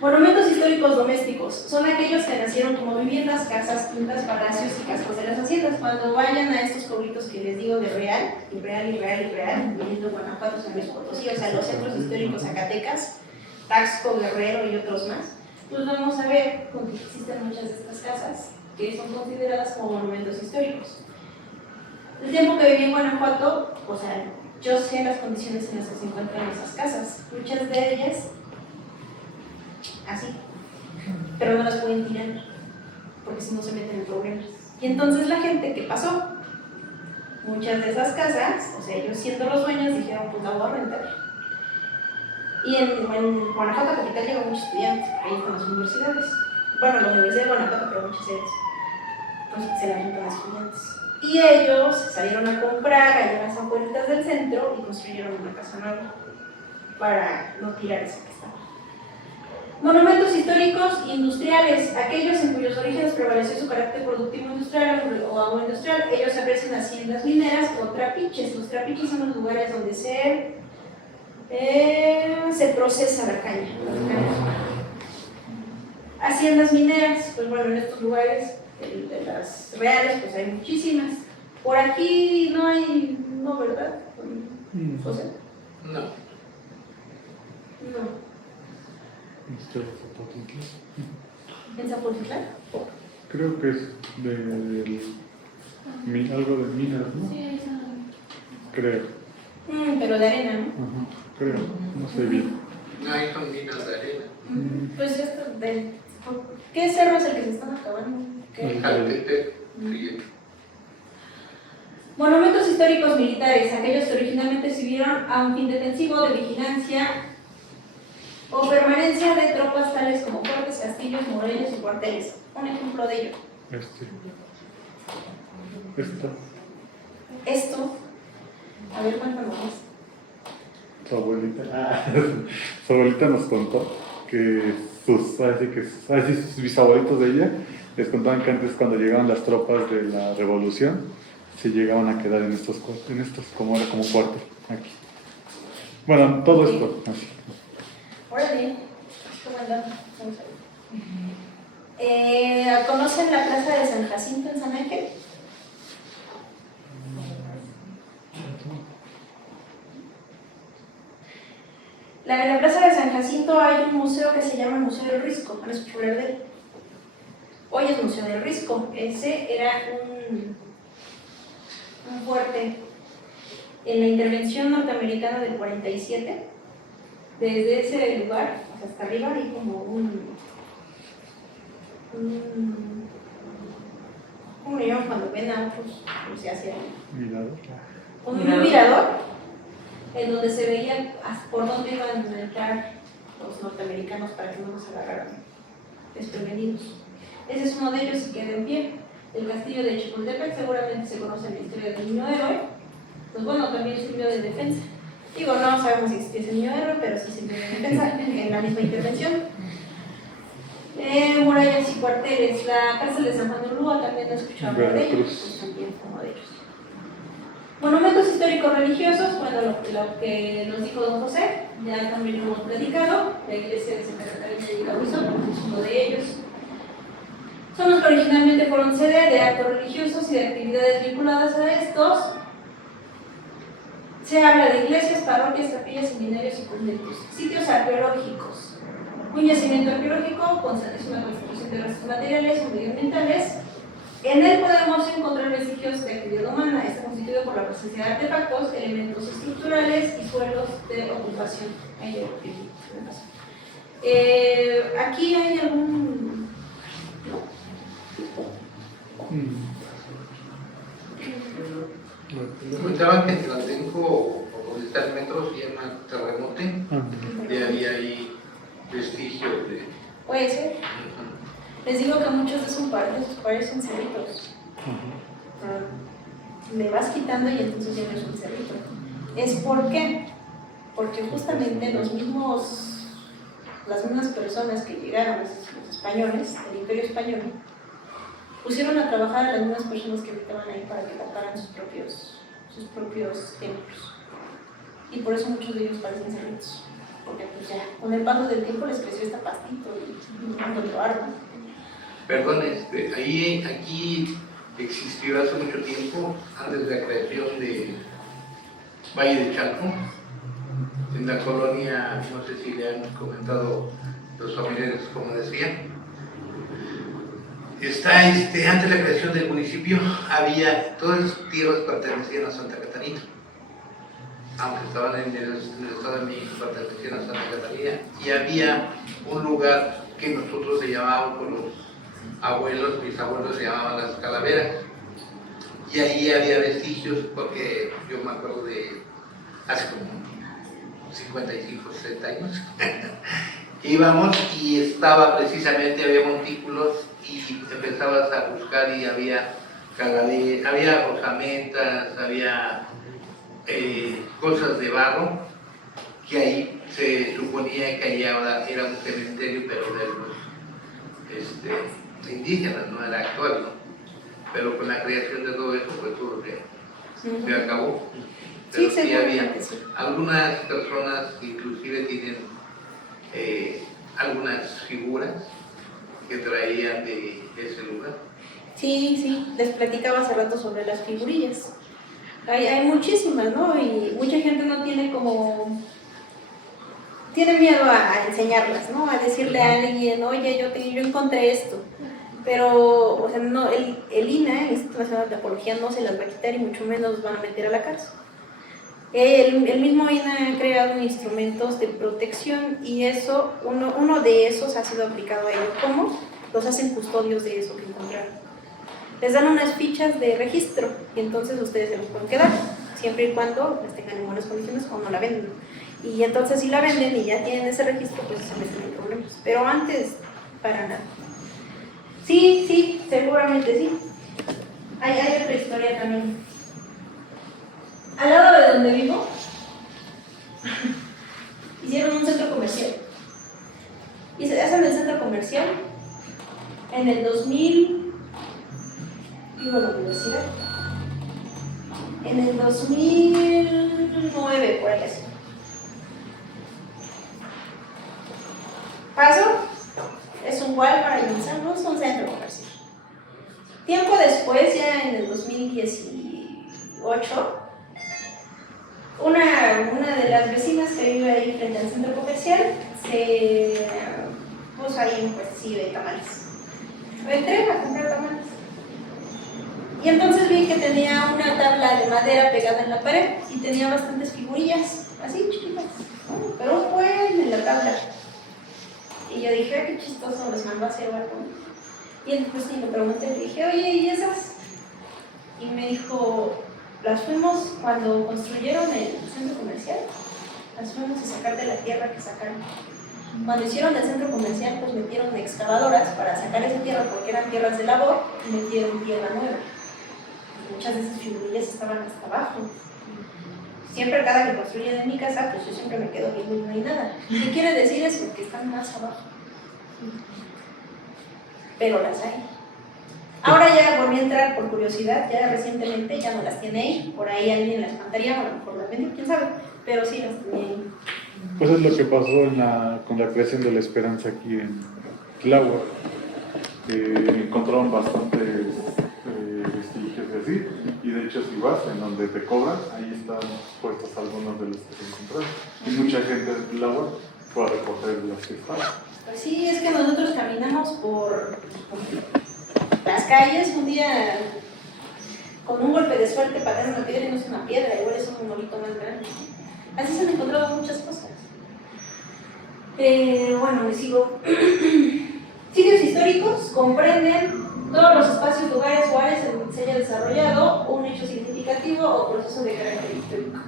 Monumentos históricos domésticos son aquellos que nacieron como viviendas, casas, quintas, palacios y cascos de las haciendas. Cuando vayan a estos pueblitos que les digo de Real, viniendo Guanajuato, San Luis Potosí, o sea, los centros históricos Zacatecas, Taxco, Guerrero y otros más, pues vamos a ver que existen muchas de estas casas que son consideradas como monumentos históricos. El tiempo que viví en Guanajuato, o sea, yo sé las condiciones en las que se encuentran esas casas. Muchas de ellas así, pero no las pueden tirar porque si no se meten en problemas. Y entonces la gente, ¿qué pasó? Muchas de esas casas, o sea, ellos siendo los dueños dijeron, pues la voy a rentar. Y en Guanajuato capital llegan muchos estudiantes, ahí están las universidades. Bueno, la Universidad de Guanajuato, pero muchas sedes, pues se la rentan a estudiantes. Y ellos salieron a comprar allá en las afueras del centro y construyeron una casa nueva para no tirar esa que estaba. Monumentos históricos industriales, aquellos en cuyos orígenes prevaleció su carácter productivo industrial o agroindustrial. Ellos aprecian haciendas mineras o trapiches. Los trapiches son los lugares donde se procesa la caña. Haciendas mineras, pues bueno, en estos lugares de las reales, pues hay muchísimas. Por aquí no hay, no, ¿verdad? José. No. No. ¿En Zapotitlán? Creo que es algo de minas, ¿no? Sí, Creo. pero de arena, ¿no? Ajá, creo. No sé bien. No hay son minas de arena. Pues esto ¿qué cerro es el que se están acabando? ¿Qué? Jaltepec, sí. Monumentos históricos militares, aquellos que originalmente sirvieron a un fin defensivo de vigilancia o permanencia de tropas tales como fuertes, castillos, murallas y cuarteles. Un ejemplo de ello. Esto, a ver, cuéntanos más. Su abuelita nos contó que sus bisabuelitos de ella les contaban que antes cuando llegaban las tropas de la revolución se llegaban a quedar en estos como era como cuartos aquí. Bueno, todo esto así. Órale, qué buen dato. Vamos a ver. ¿Conocen la plaza de San Jacinto en San Ángel? En la plaza de San Jacinto hay un museo que se llama Museo del Risco. ¿Han escuchado hablar de él? Hoy es Museo del Risco. Ese era un fuerte en la intervención norteamericana del 47. Desde ese lugar hasta arriba hay como ¿cómo le llaman cuando ven autos? No sé, hacia un mirador en donde se veía por dónde iban a entrar los norteamericanos para que no nos agarraran desprevenidos. Ese es uno de ellos y queda en pie. El castillo de Chapultepec seguramente se conoce en la historia del niño héroe. Pues bueno, también sirvió de defensa. Digo, no sabemos si existió ese niño héroe, pero sí sirvió de defensa en la misma intervención. Murallas y cuarteles. La cárcel de San Juan de Ulúa también he escuchado hablar de ellos. Pues también como de ellos. Monumentos históricos religiosos, bueno, lo que nos dijo don José, ya también lo hemos platicado. La iglesia de Santa Catarina de Gauzón es uno de ellos. Son los que originalmente fueron sede de actos religiosos y de actividades vinculadas a estos. Se habla de iglesias, parroquias, capillas, seminarios y conventos. Sitios arqueológicos. Un yacimiento arqueológico es una constitución de restos materiales o medioambientales En él podemos encontrar vestigios de actividad humana. Está constituido por la presencia de artefactos, elementos estructurales y suelos de ocupación. Aquí hay algún... Comentaban que en Tlaltenco, o donde está el metro, se llama Terremote, de había ahí vestigios de... Puede ser. Les digo que muchos de esos parecen cerritos. Le vas quitando y entonces ya no es un cerrito. ¿Es por qué? Porque justamente las mismas personas que llegaron, los españoles, el Imperio Español, pusieron a trabajar a las mismas personas que habitaban ahí para que taparan sus propios templos. Y por eso muchos de ellos parecen cerritos. Porque pues ya, con el paso del tiempo les creció esta pastito y un otro árbol. Perdón, aquí existió hace mucho tiempo, antes de la creación de Valle de Chalco, en la colonia, no sé si le han comentado los familiares, como decían. Antes de la creación del municipio, todas las tierras pertenecían a Santa Catarina. Aunque estaban en el Estado de México, pertenecían a Santa Catarina, y había un lugar que nosotros le llamábamos con los abuelos, mis abuelos se llamaban las calaveras, y ahí había vestigios, porque yo me acuerdo de hace como 55, 60 años, íbamos y estaba precisamente, había montículos y empezabas a buscar y había había osamentas, había cosas de barro, que ahí se suponía que allá era un cementerio, pero de los indígenas, no era actual, ¿no? Pero con la creación de todo eso, pues todo se acabó. Pero sí había algunas personas, inclusive tienen algunas figuras que traían de ese lugar. Sí, les platicaba hace rato sobre las figurillas. Hay muchísimas, ¿no? Y mucha gente no tiene tiene miedo a enseñarlas, ¿no? A decirle a alguien, oye, yo encontré esto. Pero, o sea, no, el INAH, el Instituto Nacional de Antropología, no se las va a quitar y mucho menos los van a meter a la cárcel. El mismo INAH ha creado instrumentos de protección y uno de esos ha sido aplicado a ellos. ¿Cómo? Los hacen custodios de eso que encontraron. Les dan unas fichas de registro y entonces ustedes se los pueden quedar, siempre y cuando las tengan en buenas condiciones o no la venden. Y entonces si la venden y ya tienen ese registro, pues se meten en problemas. Pero antes, para nada. Sí, seguramente sí. Hay otra historia también. Al lado de donde vivo, hicieron un centro comercial. Y se hacen el centro comercial en el 2000. Iba a la universidad. En el 2009, por ahí así. Paso, es un Walmart y no es un centro comercial. Tiempo después, ya en el 2018, una de las vecinas que vive ahí frente al centro comercial se puso ahí un puestecillo de tamales. Entré a comprar tamales. Y entonces vi que tenía una tabla de madera pegada en la pared y tenía bastantes figurillas, así chiquitas, ¿no? Pero un buen en la tabla. Y yo dije, qué chistoso, los mandó a hacer algo. Y entonces le pregunté, le dije, oye, ¿y esas? Y me dijo, las fuimos cuando construyeron el centro comercial, las fuimos a sacar de la tierra que sacaron. Cuando hicieron el centro comercial, pues metieron excavadoras para sacar esa tierra porque eran tierras de labor y metieron tierra nueva. Muchas de esas figurillas estaban hasta abajo. Siempre cada que construyen en mi casa, pues yo siempre me quedo viendo y no hay nada. ¿Qué quiere decir eso? Que están más abajo. Pero las hay. Ahora ya volví a entrar por curiosidad, ya recientemente ya no las tiene ahí. Por ahí alguien las espantaría, a lo mejor las vendió, quién sabe. Pero sí las tenía ahí. Pues es lo que pasó con la creación de la Esperanza aquí en Tláhuac. Encontraron bastantes vestigios y así, y de hecho si vas en donde te cobran, ahí están puestos algunos de los que se encontraron. Y mucha gente de Tláhuac fue a recoger los que estaban. Pues sí, es que nosotros caminamos las calles, un día con un golpe de suerte patean una piedra y no es una piedra, igual es un monolito más grande. Así se han encontrado muchas cosas. Bueno, me sigo. Sitios históricos comprenden todos los espacios, lugares o áreas en donde se haya desarrollado un hecho significativo o proceso de carácter histórico.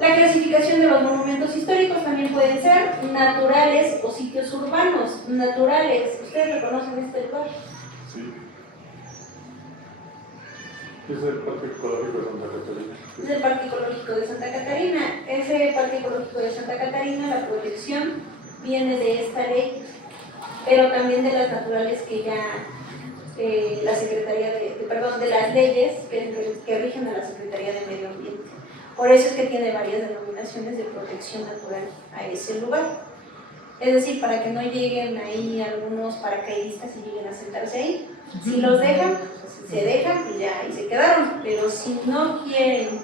La clasificación de los monumentos históricos también pueden ser naturales o sitios urbanos. Naturales, ¿ustedes reconocen este lugar? Sí. Es el Parque Ecológico de Santa Catarina. Es el Parque Ecológico de Santa Catarina. Ese Parque Ecológico de Santa Catarina, la protección viene de esta ley, pero también de las naturales que ya la Secretaría de las leyes que rigen a la Secretaría de Medio Ambiente. Por eso es que tiene varias denominaciones de protección natural a ese lugar. Es decir, para que no lleguen ahí algunos paracaidistas y lleguen a sentarse ahí. Si los dejan, pues se dejan y ya ahí se quedaron. Pero si no quieren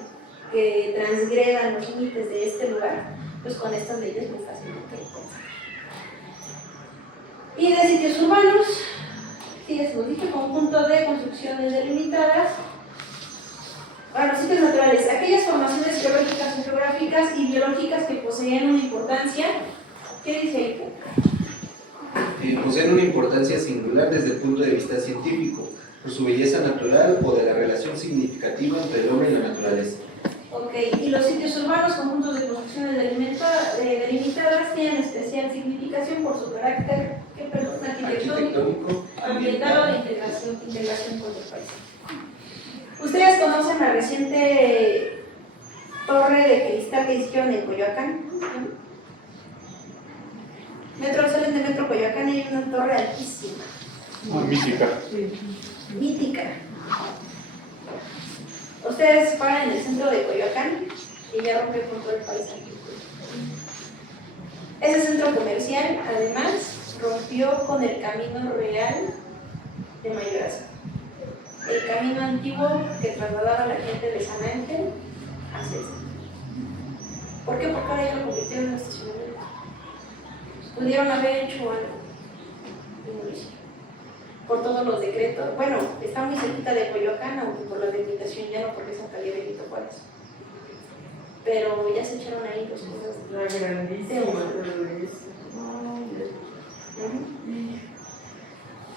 que transgredan los límites de este lugar, pues con estas leyes no está haciendo penitencia. Y de sitios urbanos, sí, les dije, conjunto de construcciones delimitadas. Bueno, los sitios naturales, aquellas formaciones geológicas, geográficas y biológicas que poseen una importancia. ¿Qué dice ahí? Poseen una importancia singular desde el punto de vista científico, por su belleza natural o de la relación significativa entre el hombre y la naturaleza. Ok, y los sitios urbanos, conjuntos de construcciones delimitadas, tienen especial significación por su carácter arquitectónico, ambiental o de integración con el paisaje. ¿Ustedes conocen la reciente torre de cristal que hicieron en Coyoacán? Salen de Metro Coyoacán y hay una torre altísima. Mítica. Mítica. Ustedes paran en el centro de Coyoacán y ya rompe con todo el paisaje. Ese centro comercial, además, rompió con el camino real de Mayorazgo. El camino antiguo que trasladaba a la gente de San Ángel hacia el centro. ¿Por qué? Porque ahora ya lo convirtieron en estacionamiento. Pudieron haber hecho algo por todos los decretos. Bueno, está muy cerquita de Coyoacán, aunque por la delimitación ya no, porque es Santa María Benito Juárez. Pero ya se echaron ahí dos cosas. La grandísima torre esa.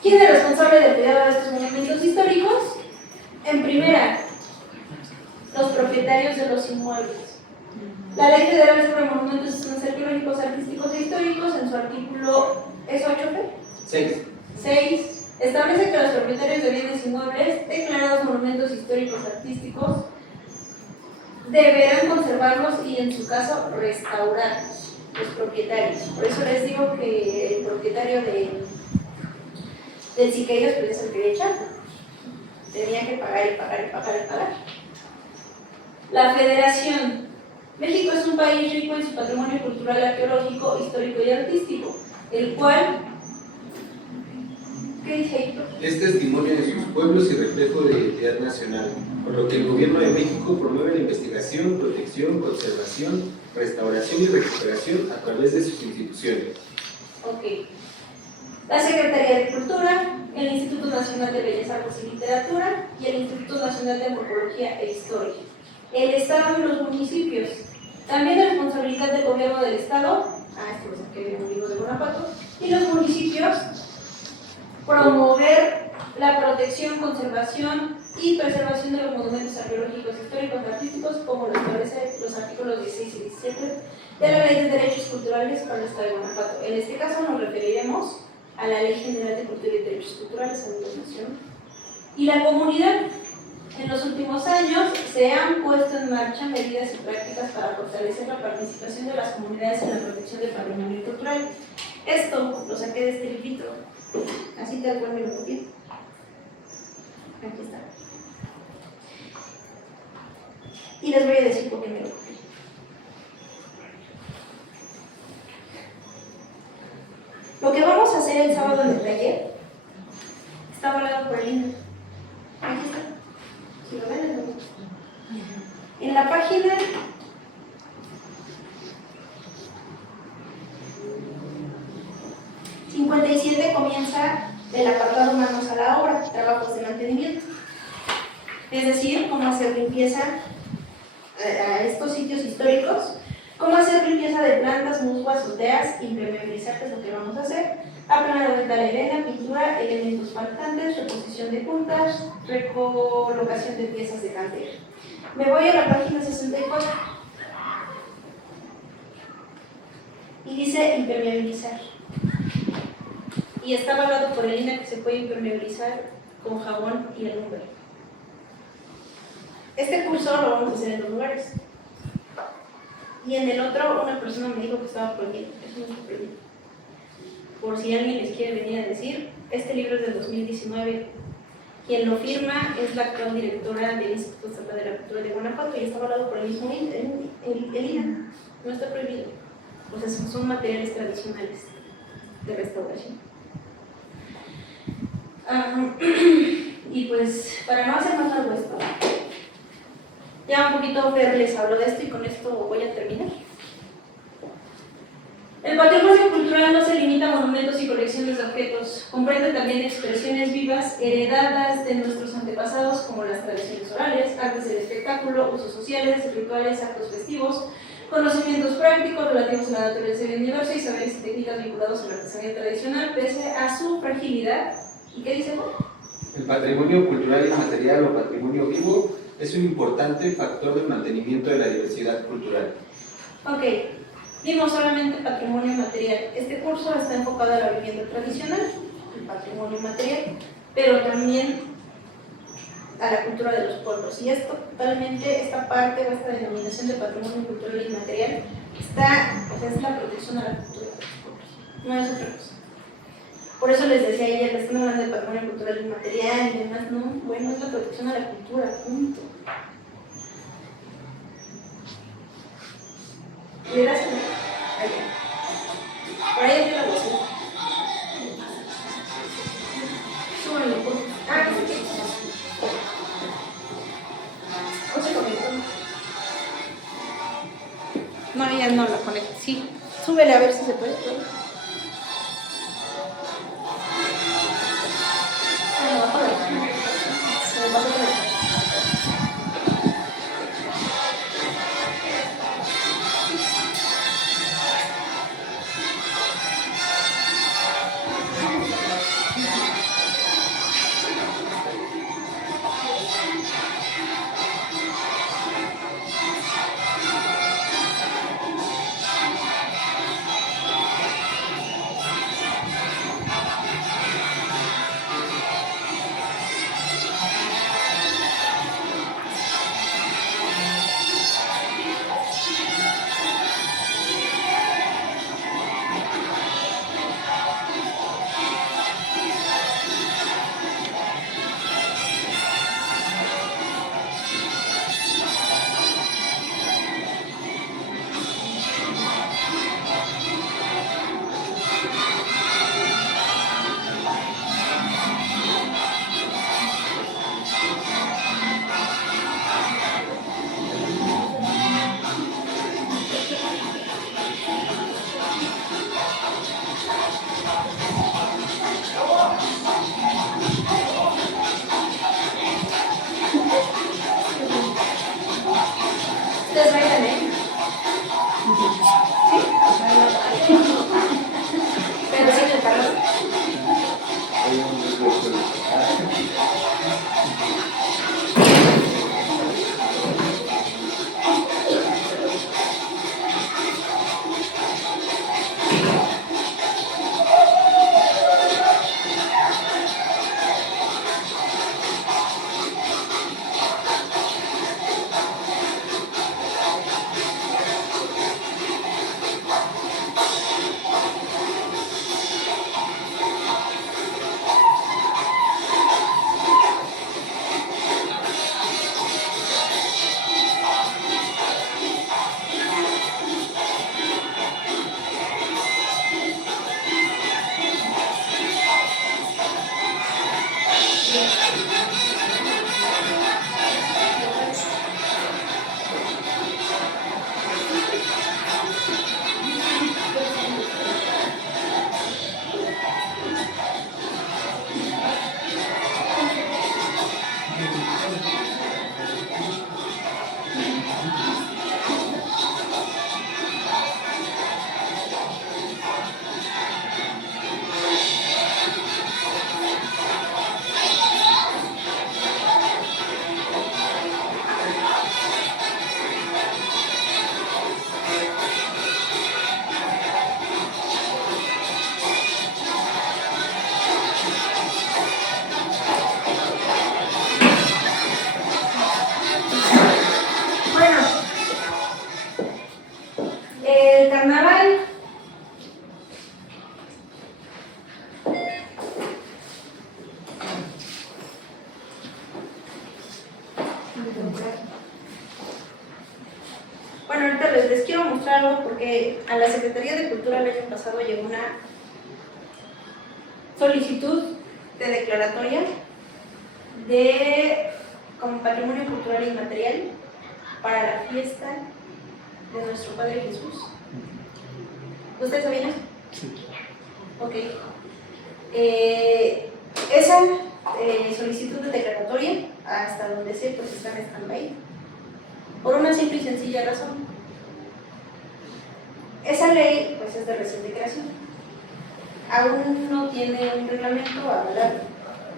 ¿Quién es responsable del cuidado de estos monumentos históricos? En primera, los propietarios de los inmuebles. La Ley Federal sobre Monumentos Arqueológicos, Artísticos e Históricos, en su artículo, ¿es 8? 6. Establece que los propietarios de bienes inmuebles declarados monumentos históricos artísticos deberán conservarlos y, en su caso, restaurarlos. Los propietarios. Por eso les digo que el propietario del Siqueiros pues, es el que echar. Tenía que pagar y pagar y pagar y pagar. La Federación. México es un país rico en su patrimonio cultural, arqueológico, histórico y artístico, el cual, ¿qué dice ahí? Es testimonio de sus pueblos y reflejo de identidad nacional, por lo que el Gobierno de México promueve la investigación, protección, conservación, restauración y recuperación a través de sus instituciones. Ok. La Secretaría de Cultura, el Instituto Nacional de Bellas Artes y Literatura y el Instituto Nacional de Antropología e Historia. El Estado y los municipios. También la responsabilidad del gobierno del Estado, esto lo saqué de un libro de Guanajuato, y los municipios, promover la protección, conservación y preservación de los monumentos arqueológicos, históricos y artísticos, como lo establecen los artículos 16 y 17 de la Ley de Derechos Culturales para el Estado de Guanajuato. En este caso nos referiremos a la Ley General de Cultura y Derechos Culturales a nivel nacional. Y la comunidad. En los últimos años se han puesto en marcha medidas y prácticas para fortalecer la participación de las comunidades en la protección del patrimonio cultural. Esto lo saqué de este librito, así tal cual me lo copié. Aquí está. Y les voy a decir por qué me lo copié. Lo que vamos a hacer el sábado en el taller está avalado por el INE. Aquí está. Si lo ven, lo en la página 57 comienza el apartado manos a la obra, trabajos de mantenimiento. Es decir, cómo hacer limpieza a estos sitios históricos, cómo hacer limpieza de plantas, musgo, azoteas, impermeabilizar, que es lo que vamos a hacer, aplanar de la arena, pintura, elementos faltantes, reposición de puntas, recolocación de piezas de cantera. Me voy a la página 64 y dice impermeabilizar. Y está avalado por el INAH que se puede impermeabilizar con jabón y alumbre. Este curso lo vamos a hacer en 2 lugares. Y en el otro, una persona me dijo que estaba prohibido. Eso no está prohibido. Por si alguien les quiere venir a decir, este libro es del 2019. Quien lo firma es la actual directora del Instituto Estatal de la Cultura de Guanajuato y está avalado por el mismo INAH. No está prohibido. O sea, son materiales tradicionales de restauración. Y pues, para no hacer más largo esto, ya un poquito Fer les habló de esto y con esto voy a terminar. El patrimonio cultural no se limita a monumentos y colecciones de objetos, comprende también expresiones vivas heredadas de nuestros antepasados como las tradiciones orales, artes del espectáculo, usos sociales, rituales, actos festivos, conocimientos prácticos relativos a la naturaleza del universo y saberes y técnicas vinculados a la artesanía tradicional pese a su fragilidad. ¿Y qué dice? El patrimonio cultural inmaterial o patrimonio vivo es un importante factor del mantenimiento de la diversidad cultural. Ok, vimos solamente patrimonio material. Este curso está enfocado a la vivienda tradicional, el patrimonio material, pero también a la cultura de los pueblos. Y esto totalmente, esta parte o esta denominación de patrimonio cultural inmaterial está, o sea, es la protección a la cultura de los pueblos, no es otra cosa. Por eso les decía ayer, les están hablando de patrimonio cultural inmaterial y demás, no, bueno, es la protección a la cultura, punto. ¿Le das una? Allá. Por ahí hay la bocina. Súbanlo, por favor. Ah, que se quede. ¿O se conectó? No, ya no la conecto. Sí, súbele a ver si se puede. Se me pasó por ahí. les quiero mostrar algo porque a la Secretaría de Cultura el año pasado llegó una solicitud de declaratoria como patrimonio cultural inmaterial para la fiesta de nuestro Padre Jesús. ¿Ustedes sabían eso? Sí. Ok. Esa solicitud de declaratoria, hasta donde sé, pues está en stand-by. Por una simple y sencilla razón. Esa ley, pues es de reciente creación. Aún no tiene un reglamento a avalar.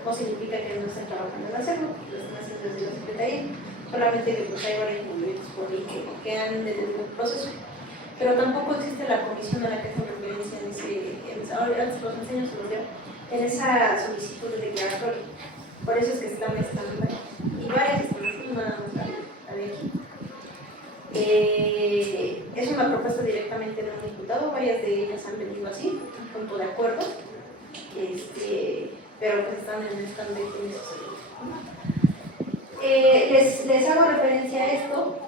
No significa que no estén trabajando en hacerlo, lo están haciendo desde la Secretaría. Solamente que pues hay varios movimientos por ahí que han detenido el proceso. Pero tampoco existe la comisión a la que hacen referencia ahora los enseño, en esa solicitud de declaratoria. Por eso es que están estando y varias están haciendo, nada más la de aquí. Es una propuesta directamente de un diputado, varias de ellas han venido así, un punto de acuerdo, pero pues están en stand-by con eso. Les hago referencia a esto,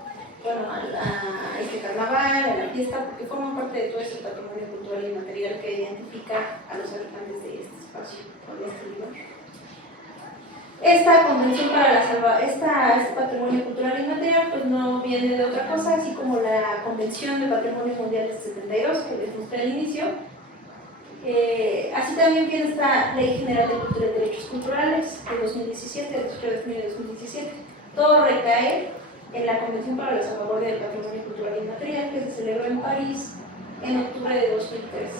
bueno, a este carnaval, a la fiesta, porque forman parte de todo este patrimonio cultural y material que identifica a los habitantes de este espacio, o de este lugar. Esta convención para la este patrimonio cultural y material pues no viene de otra cosa, así como la Convención de Patrimonio Mundial del 72 que les mostré al inicio. Así también viene esta Ley General de Cultura y Derechos Culturales de 2017, de 2017. Todo recae en la Convención para la Salvaguardia del Patrimonio Cultural y Material que se celebró en París en octubre de 2003.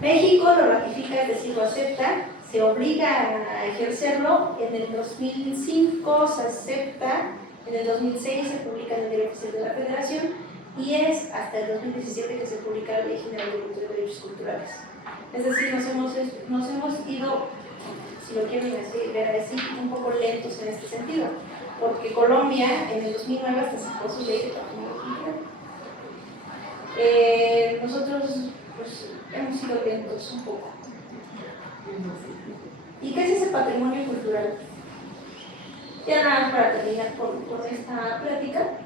México lo ratifica, es decir, lo acepta, se obliga a ejercerlo, en el 2005 se acepta, en el 2006 se publica en el Diario Oficial de la Federación y es hasta el 2017 que se publica la Ley General de Cultura y Derechos Culturales. Es decir, nos hemos ido, si lo quieren ver así, un poco lentos en este sentido, porque Colombia en el 2009 hasta sacó su ley de patrimonio cultural. Nosotros pues hemos sido lentos un poco. ¿Y qué es ese patrimonio cultural? Ya nada más para terminar con esta plática.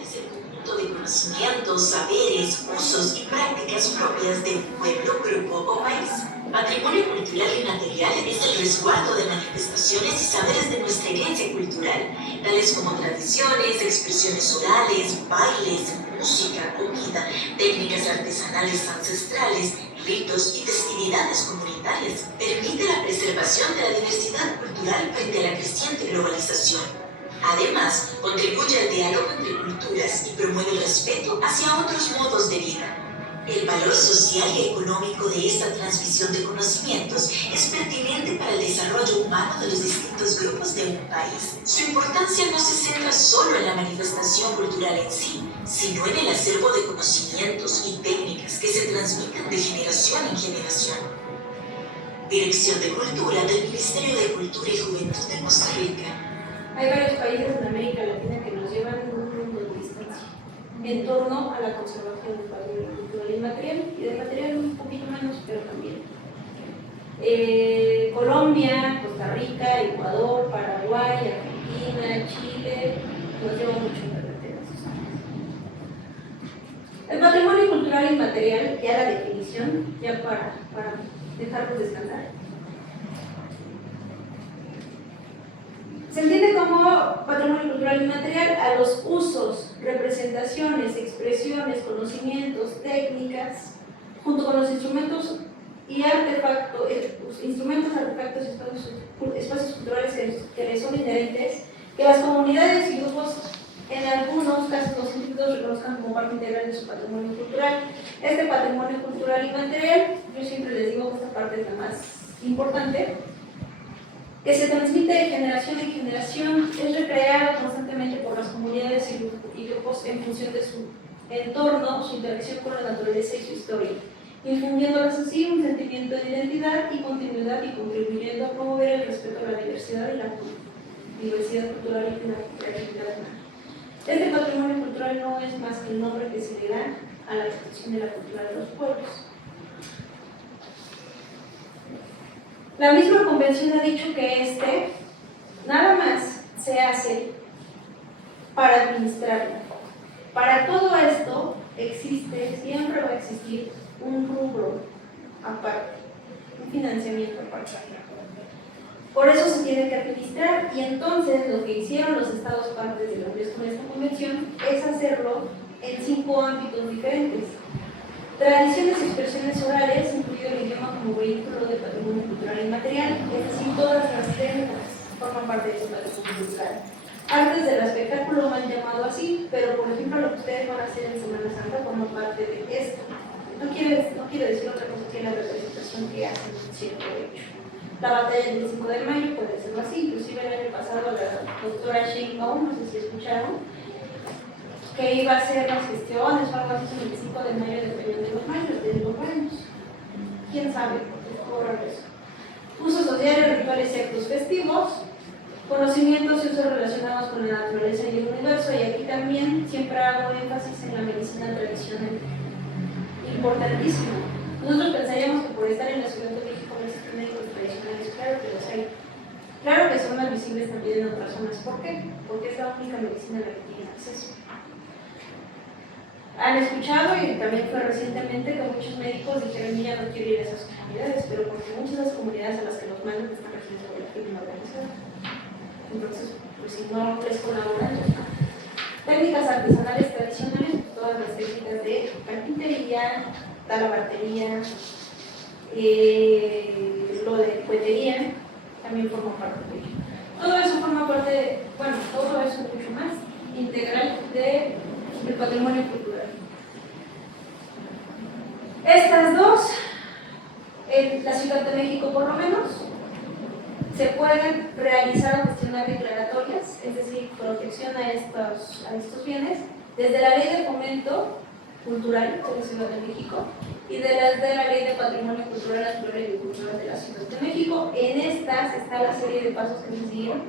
Es el conjunto de conocimientos, saberes, usos y prácticas propias de un pueblo, grupo o país. Patrimonio cultural y material es el resguardo de manifestaciones y saberes de nuestra herencia cultural, tales como tradiciones, expresiones orales, bailes, música, comida, técnicas artesanales ancestrales, ritos y festividades comunitarias. Permite la preservación de la diversidad cultural frente a la creciente globalización. Además, contribuye al diálogo entre culturas y promueve el respeto hacia otros modos de vida. El valor social y económico de esta transmisión de conocimientos es pertinente para el desarrollo humano de los distintos grupos de un país. Su importancia no se centra solo en la manifestación cultural en sí, sino en el acervo de conocimientos y técnicas que se transmiten de generación en generación. Dirección de Cultura del Ministerio de Cultura y Juventud de Costa Rica. Hay varios países en América Latina que nos llevan un mundo de distancia en torno a la conservación del patrimonio cultural y material, y de material un poquito menos, pero también. Colombia, Costa Rica, Ecuador, Paraguay, Argentina, Chile, nos llevan mucho en carreteras. El patrimonio cultural y material, ya la definición, ya para dejarlos descansar. Se entiende como patrimonio cultural y material a los usos, representaciones, expresiones, conocimientos, técnicas, junto con los instrumentos y artefactos, espacios culturales que les son inherentes, que las comunidades y grupos, en algunos casos los individuos, reconozcan como parte integral de su patrimonio cultural. Este patrimonio cultural y material, yo siempre les digo que esta parte es la más importante, que se transmite de generación en generación, es recreado constantemente por las comunidades y grupos en función de su entorno, su interacción con la naturaleza y su historia, infundiéndoles así un sentimiento de identidad y continuidad y contribuyendo a promover el respeto a la diversidad y la diversidad cultural y la creatividad humana. Este patrimonio cultural no es más que el nombre que se le da a la expresión de la cultura de los pueblos. La misma convención ha dicho que nada más se hace para administrarla. Para todo esto existe, siempre va a existir un rubro aparte, un financiamiento aparte. Por eso se tiene que administrar, y entonces lo que hicieron los estados partes de la UNESCO en esta convención es hacerlo en 5 ámbitos diferentes. Tradiciones y expresiones orales, incluido el idioma como vehículo de patrimonio cultural inmaterial, es decir, todas las lenguas forman parte de ese patrimonio cultural. Artes del espectáculo me han llamado así, pero por ejemplo lo que ustedes van a hacer en Semana Santa forma parte de esto. No quiere decir otra cosa que la representación que hacen en cierto hecho. La batalla del 5 de mayo puede serlo así, inclusive el año pasado la doctora Sheinbaum, no sé si escucharon, que iba a hacer las gestiones o algo así el 25 de mayo dependiendo de los años. ¿Quién sabe? Por eso. Usos sociales, rituales y actos festivos, conocimientos y usos relacionados con la naturaleza y el universo, y aquí también siempre hago énfasis en la medicina tradicional. Importantísimo. Nosotros pensaríamos que por estar en la Ciudad de México no existen médicos tradicionales, claro que los hay. Claro que son más visibles también en otras zonas. ¿Por qué? Porque es la única medicina a la que tienen acceso. Han escuchado, y también fue recientemente, que muchos médicos dijeron: yo ya no quiero ir a esas comunidades, pero porque muchas de las comunidades a las que los mandan están recibiendo el crimen organizado. Entonces, pues si no les colaboran, ya está. Técnicas artesanales tradicionales, todas las técnicas de carpintería, talabartería, lo de cuetería, también forma parte de ello. Todo eso forma parte, bueno, todo eso mucho más integral del patrimonio cultural. Estas dos, en la Ciudad de México por lo menos, se pueden realizar o gestionar declaratorias, es decir, protección a estos bienes, desde la Ley de Fomento Cultural de la Ciudad de México y de la Ley de Patrimonio Cultural, Natural y Cultural de la Ciudad de México. En estas está la serie de pasos que se siguen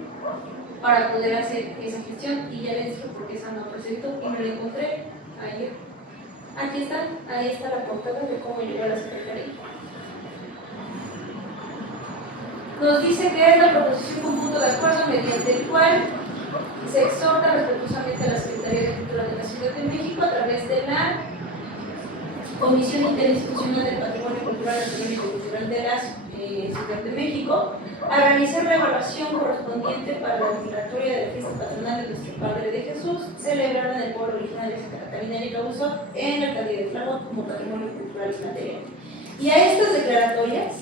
para poder hacer esa gestión, y ya les dije por qué esa no presentó y me la encontré ayer. Aquí está, ahí está la portada de cómo llegó a la Secretaría. Nos dice que es la proposición con punto de acuerdo mediante el cual se exhorta respetuosamente a la Secretaría de Cultura de la Ciudad de México, a través de la Comisión Interinstitucional del Patrimonio Cultural, Nacional y Cultural de la Ciudad de México, a realizar la evaluación correspondiente para la declaratoria de la fiesta patronal de nuestro Padre de Jesús, celebrada en el pueblo original de Santa Catarina y Iraúso, en la alcaldía de Tláhuac, como patrimonio cultural y material. Y a estas declaratorias,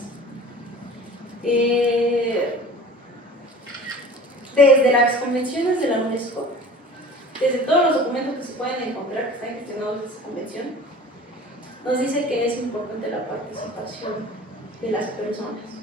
desde las convenciones de la UNESCO, desde todos los documentos que se pueden encontrar que están gestionados de esa convención, nos dice que es importante la participación de las personas.